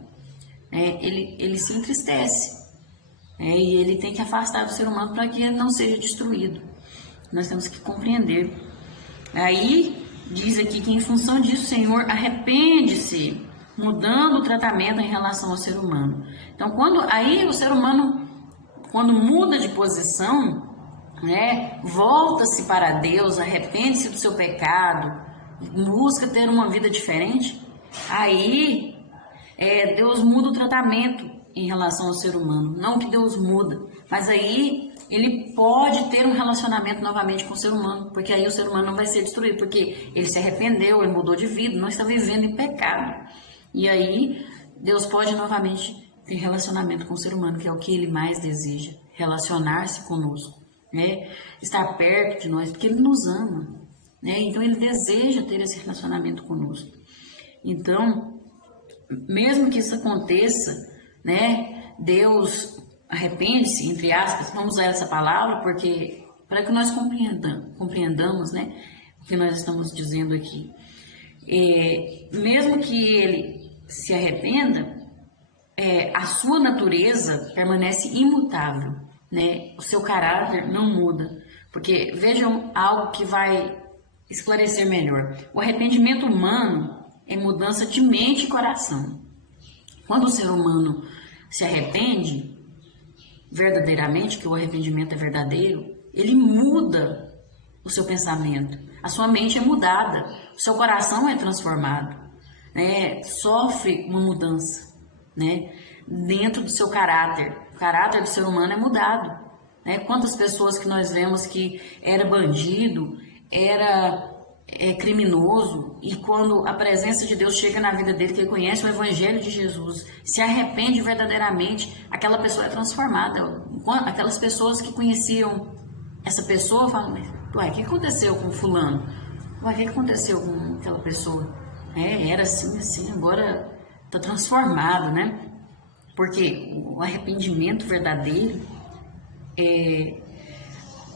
Ele se entristece. E ele tem que afastar do ser humano para que ele não seja destruído. Nós temos que compreender. Aí, diz aqui que em função disso, o Senhor arrepende-se, mudando o tratamento em relação ao ser humano. Então, aí o ser humano, quando muda de posição, volta-se para Deus, arrepende-se do seu pecado, busca ter uma vida diferente, aí Deus muda o tratamento em relação ao ser humano. Não que Deus muda, mas aí ele pode ter um relacionamento novamente com o ser humano, porque aí o ser humano não vai ser destruído, porque ele se arrependeu, ele mudou de vida, não está vivendo em pecado. E aí Deus pode novamente ter relacionamento com o ser humano, que é o que ele mais deseja, relacionar-se conosco, né? Estar perto de nós, porque ele nos ama, né? Então ele deseja ter esse relacionamento conosco. Então, mesmo que isso aconteça, né? Deus arrepende-se, entre aspas, vamos usar essa palavra, porque para que nós compreendamos, né? O que nós estamos dizendo aqui. Mesmo que ele se arrependa, a sua natureza permanece imutável, né? O seu caráter não muda, porque vejam algo que vai esclarecer melhor. O arrependimento humano é mudança de mente e coração. Quando o ser humano se arrepende verdadeiramente, que o arrependimento é verdadeiro, ele muda o seu pensamento, a sua mente é mudada, o seu coração é transformado, né? Sofre uma mudança, né? Dentro do seu caráter. O caráter do ser humano é mudado, né? Quantas pessoas que nós vemos que era bandido, era criminoso, e quando a presença de Deus chega na vida dele, que ele conhece o evangelho de Jesus, se arrepende verdadeiramente, aquela pessoa é transformada. Aquelas pessoas que conheciam essa pessoa falam: ué, o que aconteceu com fulano? Ué, o que aconteceu com aquela pessoa? Era assim, agora está transformado, né? Porque o arrependimento verdadeiro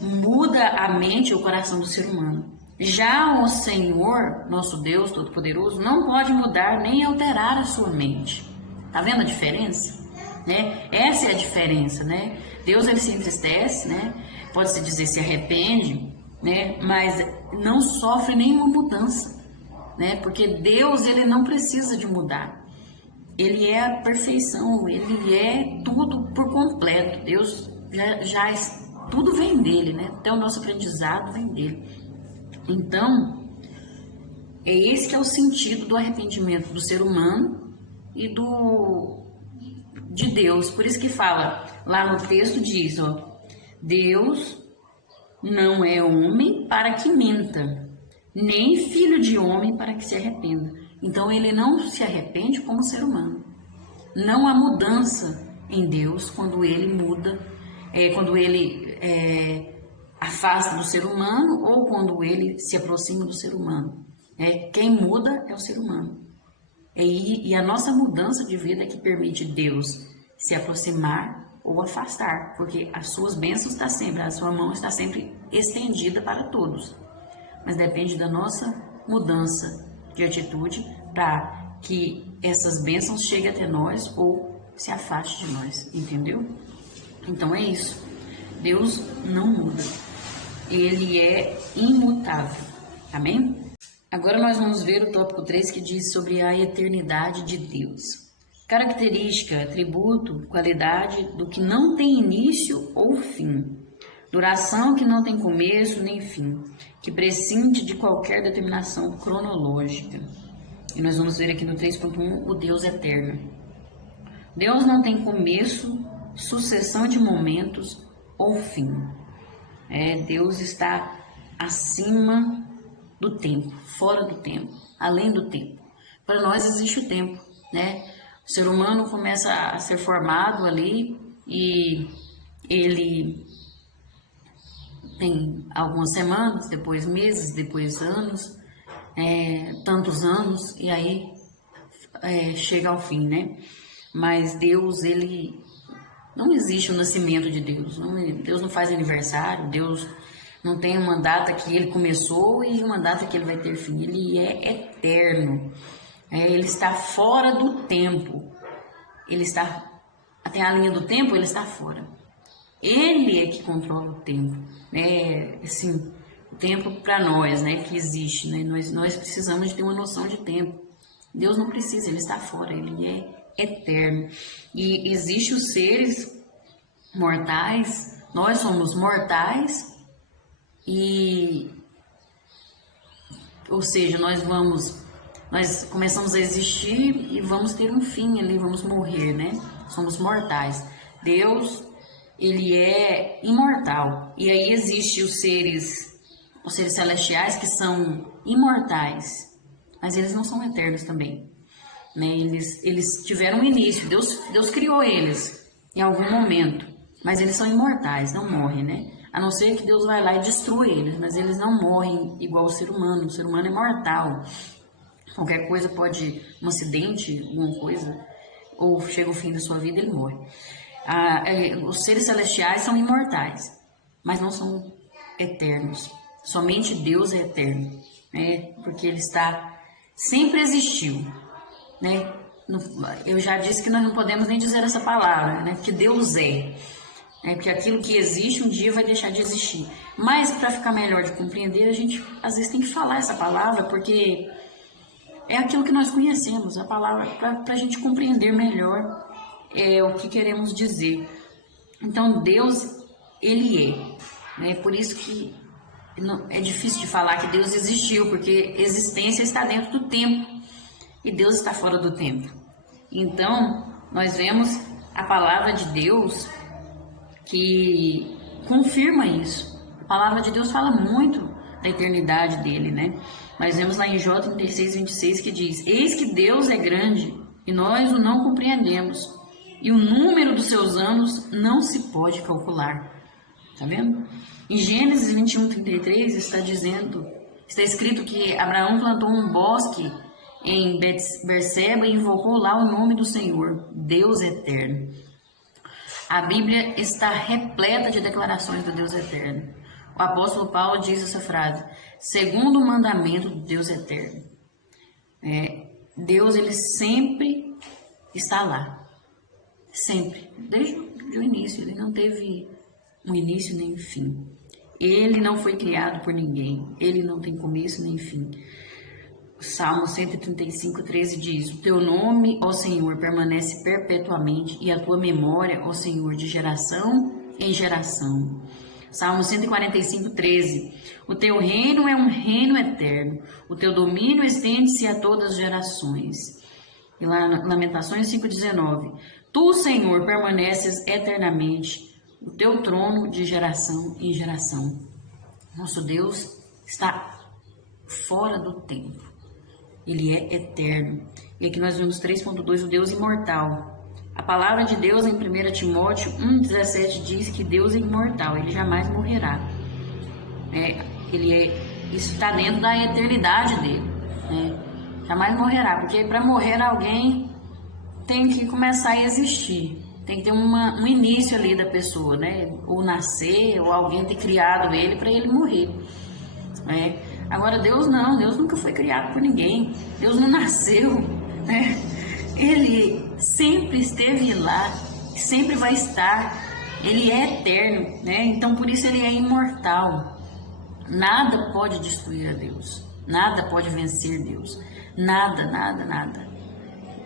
muda a mente e o coração do ser humano. Já o Senhor, nosso Deus Todo-Poderoso, não pode mudar nem alterar a sua mente. Tá vendo a diferença? Né? Essa é a diferença, né? Deus, ele se entristece, né? Pode-se dizer, se arrepende, né? Mas não sofre nenhuma mudança, né? Porque Deus, ele não precisa de mudar. Ele é a perfeição, ele é tudo por completo. Deus tudo vem dele, né? Até o nosso aprendizado vem dele. Então, esse que é o sentido do arrependimento do ser humano e de Deus. Por isso que fala, lá no texto diz, ó, Deus não é homem para que minta, nem filho de homem para que se arrependa. Então, ele não se arrepende como ser humano. Não há mudança em Deus quando ele muda, quando ele afasta do ser humano ou quando ele se aproxima do ser humano. Quem muda é o ser humano. E a nossa mudança de vida é que permite Deus se aproximar ou afastar, porque as suas bênçãos estão sempre, a sua mão está sempre estendida para todos. Mas depende da nossa mudança de atitude para que essas bênçãos cheguem até nós ou se afaste de nós, entendeu? Então é isso. Deus não muda. Ele é imutável. Amém? Agora nós vamos ver o tópico 3 que diz sobre a eternidade de Deus. Característica, atributo, qualidade do que não tem início ou fim. Duração que não tem começo nem fim, que prescinde de qualquer determinação cronológica. E nós vamos ver aqui no 3.1 o Deus eterno. Deus não tem começo, sucessão de momentos ou fim. Deus está acima do tempo, fora do tempo, além do tempo. Para nós existe o tempo, né? O ser humano começa a ser formado ali e ele tem algumas semanas, depois meses, depois anos, tantos anos, e aí chega ao fim, né? Mas Deus, ele não existe o nascimento de Deus. Deus não faz aniversário, Deus não tem uma data que ele começou e uma data que ele vai ter fim. Ele é eterno. Ele está fora do tempo. Ele está até a linha do tempo, ele está fora. Ele é que controla o tempo, né? Assim, o tempo para nós, né, que existe, né? Nós precisamos de ter uma noção de tempo. Deus não precisa, ele está fora, ele é eterno. E existem os seres mortais, nós somos mortais, ou seja, nós começamos a existir e vamos ter um fim ali, vamos morrer, né? Somos mortais. Deus, ele é imortal. E aí existem os seres celestiais que são imortais, mas eles não são eternos também. né? Eles tiveram um início, Deus criou eles em algum momento, mas eles são imortais, não morrem, né? A não ser que Deus vai lá e destrua eles, mas eles não morrem igual o ser humano é mortal. Qualquer coisa pode, um acidente, alguma coisa, ou chega o fim da sua vida, ele morre. Os seres celestiais são imortais, mas não são eternos. Somente Deus é eterno, né? Porque Ele sempre existiu, né? Eu já disse que nós não podemos nem dizer essa palavra, né? Que Deus é. Porque aquilo que existe um dia vai deixar de existir. Mas para ficar melhor de compreender, a gente às vezes tem que falar essa palavra, porque é aquilo que nós conhecemos, a palavra, para a gente compreender melhor o que queremos dizer. Então Deus, Ele é, né? Por isso que é difícil de falar que Deus existiu, porque existência está dentro do tempo e Deus está fora do tempo. Então nós vemos a palavra de Deus que confirma isso. A palavra de Deus fala muito da eternidade dele, né? Nós vemos lá em Jó 36:26 que diz: eis que Deus é grande e nós o não compreendemos, e o número dos seus anos não se pode calcular. Tá vendo? Em Gênesis 21:33 está escrito que Abraão plantou um bosque em Berseba e invocou lá o nome do Senhor, Deus eterno. A Bíblia está repleta de declarações do Deus eterno. O apóstolo Paulo diz essa frase: segundo o mandamento do Deus eterno. Deus, ele sempre está lá. Sempre. Desde o início. Ele não teve um início nem um fim. Ele não foi criado por ninguém. Ele não tem começo nem fim. O Salmo 135:13 diz: o teu nome, ó Senhor, permanece perpetuamente, e a tua memória, ó Senhor, de geração em geração. Salmo 145:13: o teu reino é um reino eterno, o teu domínio estende-se a todas as gerações. E lá na Lamentações 5:19: tu, Senhor, permaneces eternamente, o teu trono de geração em geração. Nosso Deus está fora do tempo. Ele é eterno. E aqui nós vemos 3.2, o Deus imortal. A palavra de Deus em 1 Timóteo 1,17 diz que Deus é imortal, ele jamais morrerá. Isso está dentro da eternidade dele. Jamais morrerá, porque para morrer alguém tem que começar a existir. Tem que ter um início ali da pessoa, né? Ou nascer, ou alguém ter criado ele para ele morrer. Agora Deus não, Deus nunca foi criado por ninguém, Deus não nasceu, né? Ele sempre esteve lá, sempre vai estar, ele é eterno, né? Então por isso ele é imortal. Nada pode destruir a Deus, nada pode vencer Deus, nada, nada, nada.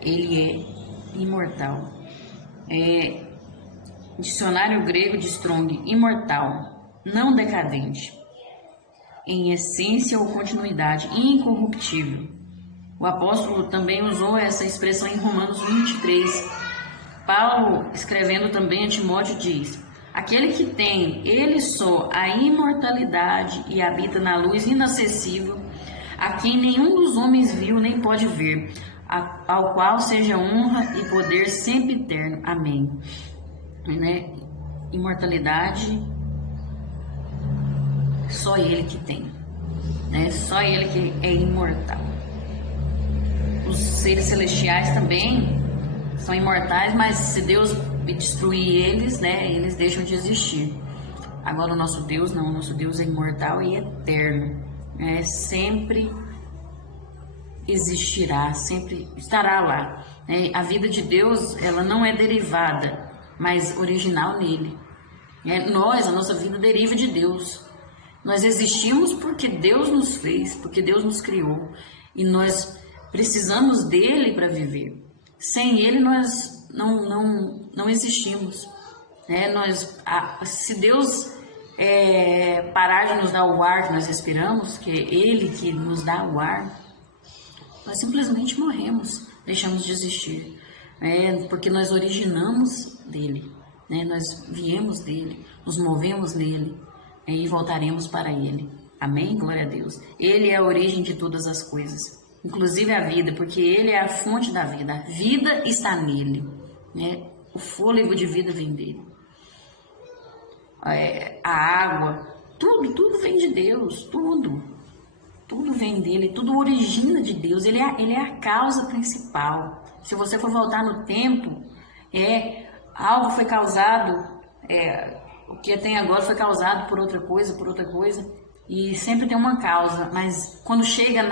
Ele é imortal. Dicionário grego de Strong: imortal, não decadente, em essência ou continuidade, incorruptível. O apóstolo também usou essa expressão em Romanos 23. Paulo, escrevendo também a Timóteo, diz: aquele que tem ele só a imortalidade e habita na luz inacessível, a quem nenhum dos homens viu nem pode ver, ao qual seja honra e poder sempre eterno. Amém. Imortalidade, só ele que tem, só ele que é imortal. Os seres celestiais também são imortais, mas se Deus destruir eles, eles deixam de existir. Agora o nosso Deus não, o nosso Deus é imortal e eterno, sempre existirá, sempre estará lá. A vida de Deus, ela não é derivada, mas original nele. A nossa vida deriva de Deus. Nós existimos porque Deus nos fez, porque Deus nos criou, e nós precisamos dele para viver. Sem ele nós não existimos. Se Deus parar de nos dar o ar que nós respiramos, que é ele que nos dá o ar, nós simplesmente morremos, deixamos de existir, porque nós originamos dele, nós viemos dele, nos movemos nele, e voltaremos para ele. Amém? Glória a Deus. Ele é a origem de todas as coisas. inclusive a vida, porque Ele é a fonte da vida. A vida está nele, né? O fôlego de vida vem dele. A água, tudo vem de Deus, tudo vem dele, tudo origina de Deus. Ele é a causa principal. Se você for voltar no tempo, algo foi causado, o que tem agora foi causado por outra coisa, e sempre tem uma causa, mas quando chega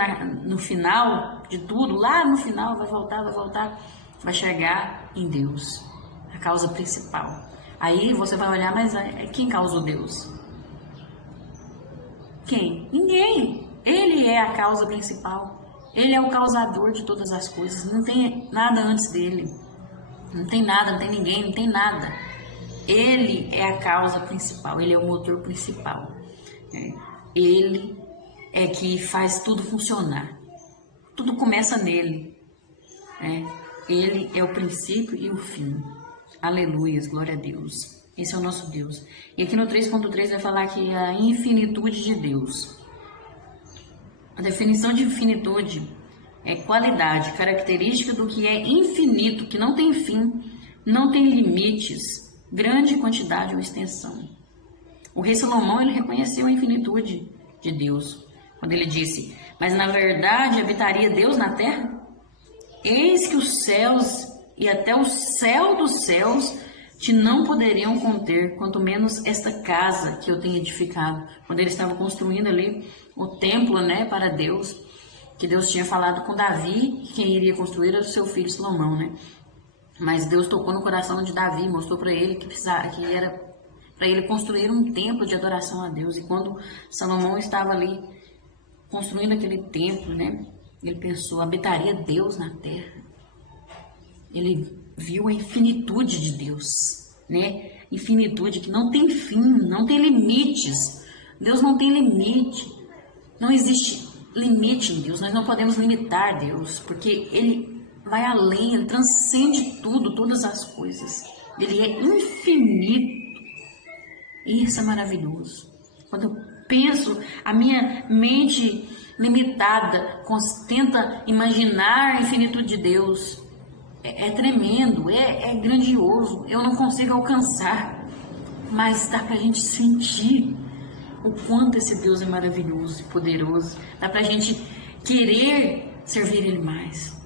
no final de tudo, lá no final vai voltar, vai chegar em Deus, a causa principal. Aí você vai olhar, mas quem causou Deus? Quem? Ninguém. Ele é a causa principal. Ele é o causador de todas as coisas. Não tem nada antes dele. Não tem nada, não tem ninguém, não tem nada. Ele é a causa principal. Ele é o motor principal. Ele é que faz tudo funcionar. Tudo começa nele. Ele é o princípio e o fim. Aleluias, glória a Deus. Esse é o nosso Deus. E aqui no 3.3 vai falar que a infinitude de Deus. A definição de infinitude é qualidade, característica do que é infinito, que não tem fim, não tem limites, grande quantidade ou extensão. O rei Salomão, ele reconheceu a infinitude de Deus, quando ele disse: mas na verdade habitaria Deus na terra? Eis que os céus e até o céu dos céus te não poderiam conter, quanto menos esta casa que eu tenho edificado. Quando ele estava construindo ali o templo, né, para Deus, que Deus tinha falado com Davi, que quem iria construir era o seu filho Salomão, né? Mas Deus tocou no coração de Davi, mostrou para ele que era para ele construir um templo de adoração a Deus. E quando Salomão estava ali construindo aquele templo, né, ele pensou: habitaria Deus na terra? Ele viu a infinitude de Deus, né? Infinitude que não tem fim, não tem limites. Deus não tem limite. Não existe limite em Deus. Nós não podemos limitar Deus, porque Ele vai além, Ele transcende tudo, todas as coisas. Ele é infinito. Isso é maravilhoso. Quando eu penso, a minha mente limitada tenta imaginar a infinitude de Deus. É tremendo, é grandioso. Eu não consigo alcançar, mas dá pra gente sentir o quanto esse Deus é maravilhoso e poderoso. Dá pra gente querer servir Ele mais.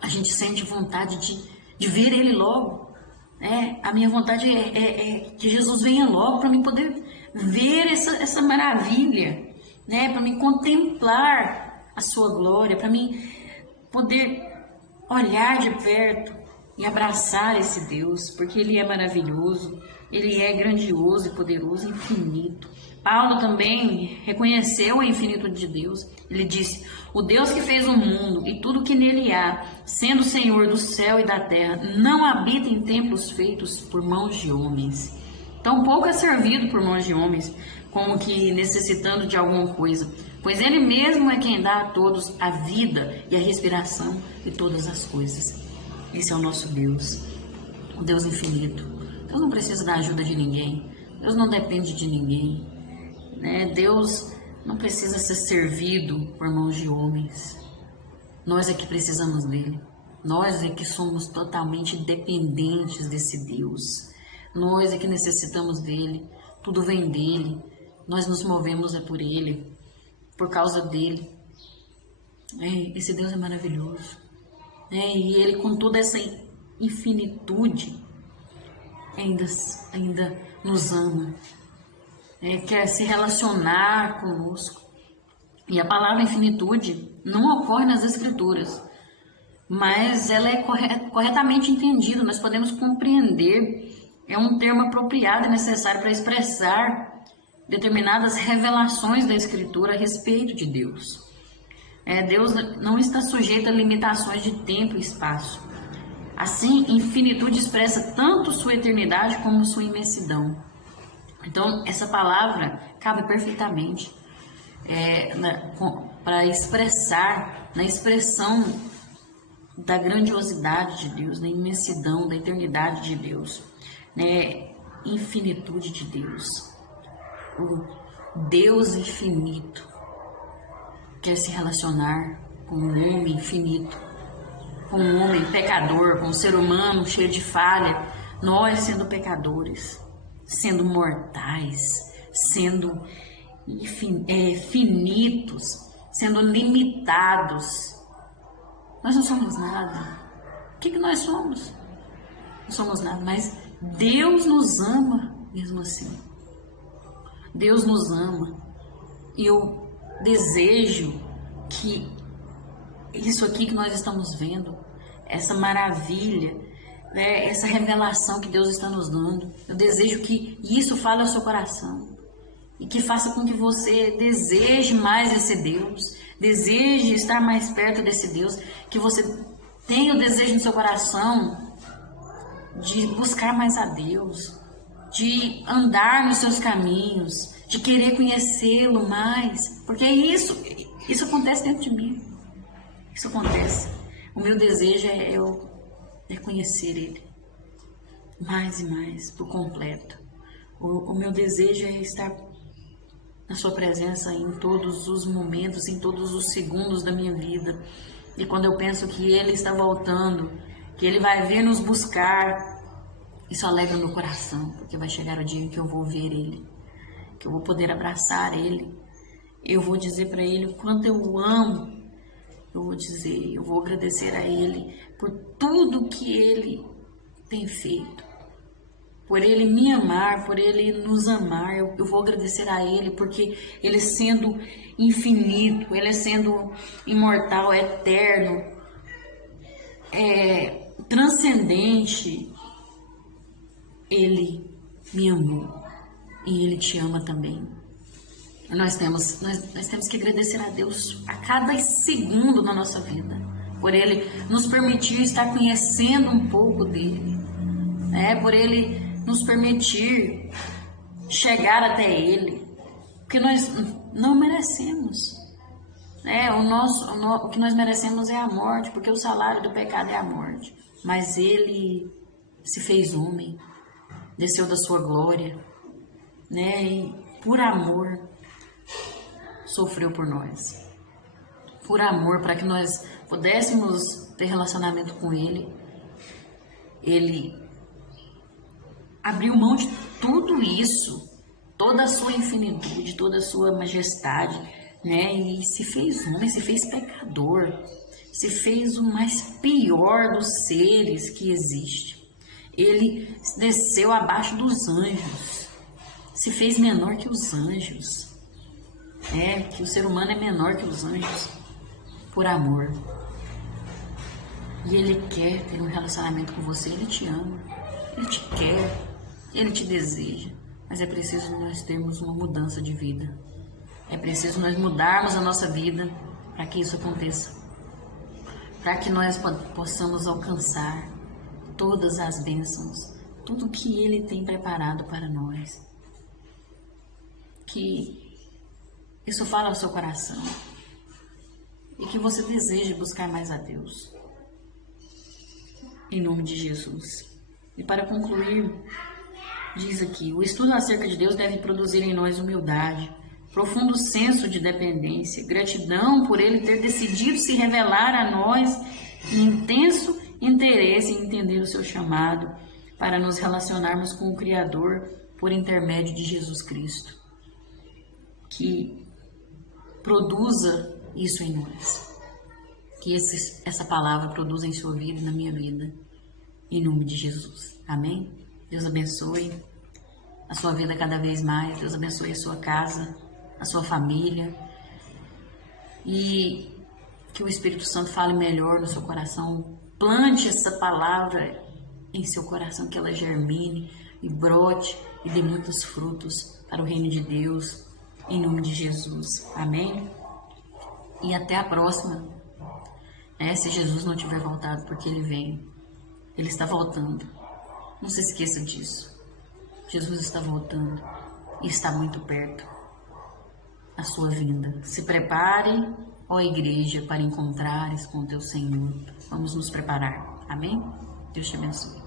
A gente sente vontade de ver Ele logo. A minha vontade é que Jesus venha logo para mim poder ver essa maravilha, né? Para mim contemplar a sua glória, para mim poder olhar de perto e abraçar esse Deus, porque Ele é maravilhoso, Ele é grandioso e poderoso, infinito. Paulo também reconheceu a infinitude de Deus. Ele disse: o Deus que fez o mundo e tudo que nele há, sendo Senhor do céu e da terra, não habita em templos feitos por mãos de homens. Tampouco é servido por mãos de homens, como que necessitando de alguma coisa, pois Ele mesmo é quem dá a todos a vida e a respiração de todas as coisas. Esse é o nosso Deus, o Deus infinito. Deus não precisa da ajuda de ninguém, Deus não depende de ninguém, né? Deus não precisa ser servido por mãos de homens. Nós é que precisamos dele. Nós é que somos totalmente dependentes desse Deus. Nós é que necessitamos dele. Tudo vem dele. Nós nos movemos por ele, por causa dele. Esse Deus é maravilhoso. E ele, com toda essa infinitude, ainda nos ama. Quer se relacionar conosco. E a palavra infinitude não ocorre nas Escrituras, mas ela é corretamente entendida. Nós podemos compreender. É um termo apropriado e necessário para expressar determinadas revelações da Escritura a respeito de Deus. Deus não está sujeito a limitações de tempo e espaço. Assim, infinitude expressa tanto sua eternidade como sua imensidão. Então, essa palavra cabe perfeitamente para expressar, na expressão da grandiosidade de Deus, da imensidão, da eternidade de Deus, né? Infinitude de Deus. O Deus infinito quer se relacionar com um homem finito, com um homem pecador, com um ser humano cheio de falha, nós sendo pecadores, sendo mortais, sendo finitos, sendo limitados. Nós não somos nada. O que nós somos? Não somos nada, mas Deus nos ama mesmo assim. Deus nos ama. E eu desejo que isso aqui que nós estamos vendo, essa maravilha, né, essa revelação que Deus está nos dando, eu desejo que isso fale ao seu coração e que faça com que você deseje mais esse Deus, deseje estar mais perto desse Deus, que você tenha o desejo no seu coração de buscar mais a Deus, de andar nos seus caminhos, de querer conhecê-lo mais, porque isso acontece dentro de mim. Isso acontece. O meu desejo é conhecer Ele mais e mais, por completo. O meu desejo é estar na sua presença em todos os momentos, em todos os segundos da minha vida. E quando eu penso que Ele está voltando, que Ele vai vir nos buscar, isso alegra meu coração, porque vai chegar o dia em que eu vou ver Ele, que eu vou poder abraçar Ele, eu vou dizer para Ele o quanto eu o amo, eu vou agradecer a Ele por tudo que Ele tem feito, por Ele me amar, por Ele nos amar. Eu vou agradecer a Ele porque Ele sendo infinito, Ele sendo imortal, eterno, transcendente, Ele me amou e Ele te ama também. Nós temos que agradecer a Deus a cada segundo na nossa vida, por Ele nos permitir estar conhecendo um pouco dEle, por Ele nos permitir chegar até Ele, porque nós não merecemos. O que nós merecemos é a morte, porque o salário do pecado é a morte. Mas Ele se fez homem, desceu da sua glória, e por amor sofreu por nós. Por amor, para que nós pudéssemos ter relacionamento com Ele, Ele abriu mão de tudo isso, toda a sua infinitude, toda a sua majestade, e se fez homem, se fez pecador, se fez o mais pior dos seres que existe. Ele desceu abaixo dos anjos, se fez menor que os anjos, que o ser humano é menor que os anjos, por amor. E Ele quer ter um relacionamento com você, Ele te ama, Ele te quer, Ele te deseja, mas é preciso nós termos uma mudança de vida. É preciso nós mudarmos a nossa vida para que isso aconteça, para que nós possamos alcançar todas as bênçãos, tudo que Ele tem preparado para nós. Que isso fala ao seu coração e que você deseje buscar mais a Deus, em nome de Jesus. E para concluir, diz aqui: o estudo acerca de Deus deve produzir em nós humildade, profundo senso de dependência, gratidão por Ele ter decidido se revelar a nós e intenso interesse em entender o seu chamado para nos relacionarmos com o Criador por intermédio de Jesus Cristo. Que produza isso em nós, que essa palavra produza em sua vida e na minha vida, em nome de Jesus. Amém? Deus abençoe a sua vida cada vez mais, Deus abençoe a sua casa, a sua família, e que o Espírito Santo fale melhor no seu coração, plante essa palavra em seu coração, que ela germine e brote e dê muitos frutos para o reino de Deus, em nome de Jesus. Amém? E até a próxima, se Jesus não tiver voltado, porque Ele vem, Ele está voltando, não se esqueça disso. Jesus está voltando e está muito perto a sua vinda. Se prepare, ó igreja, para encontrares com o teu Senhor. Vamos nos preparar. Amém? Deus te abençoe.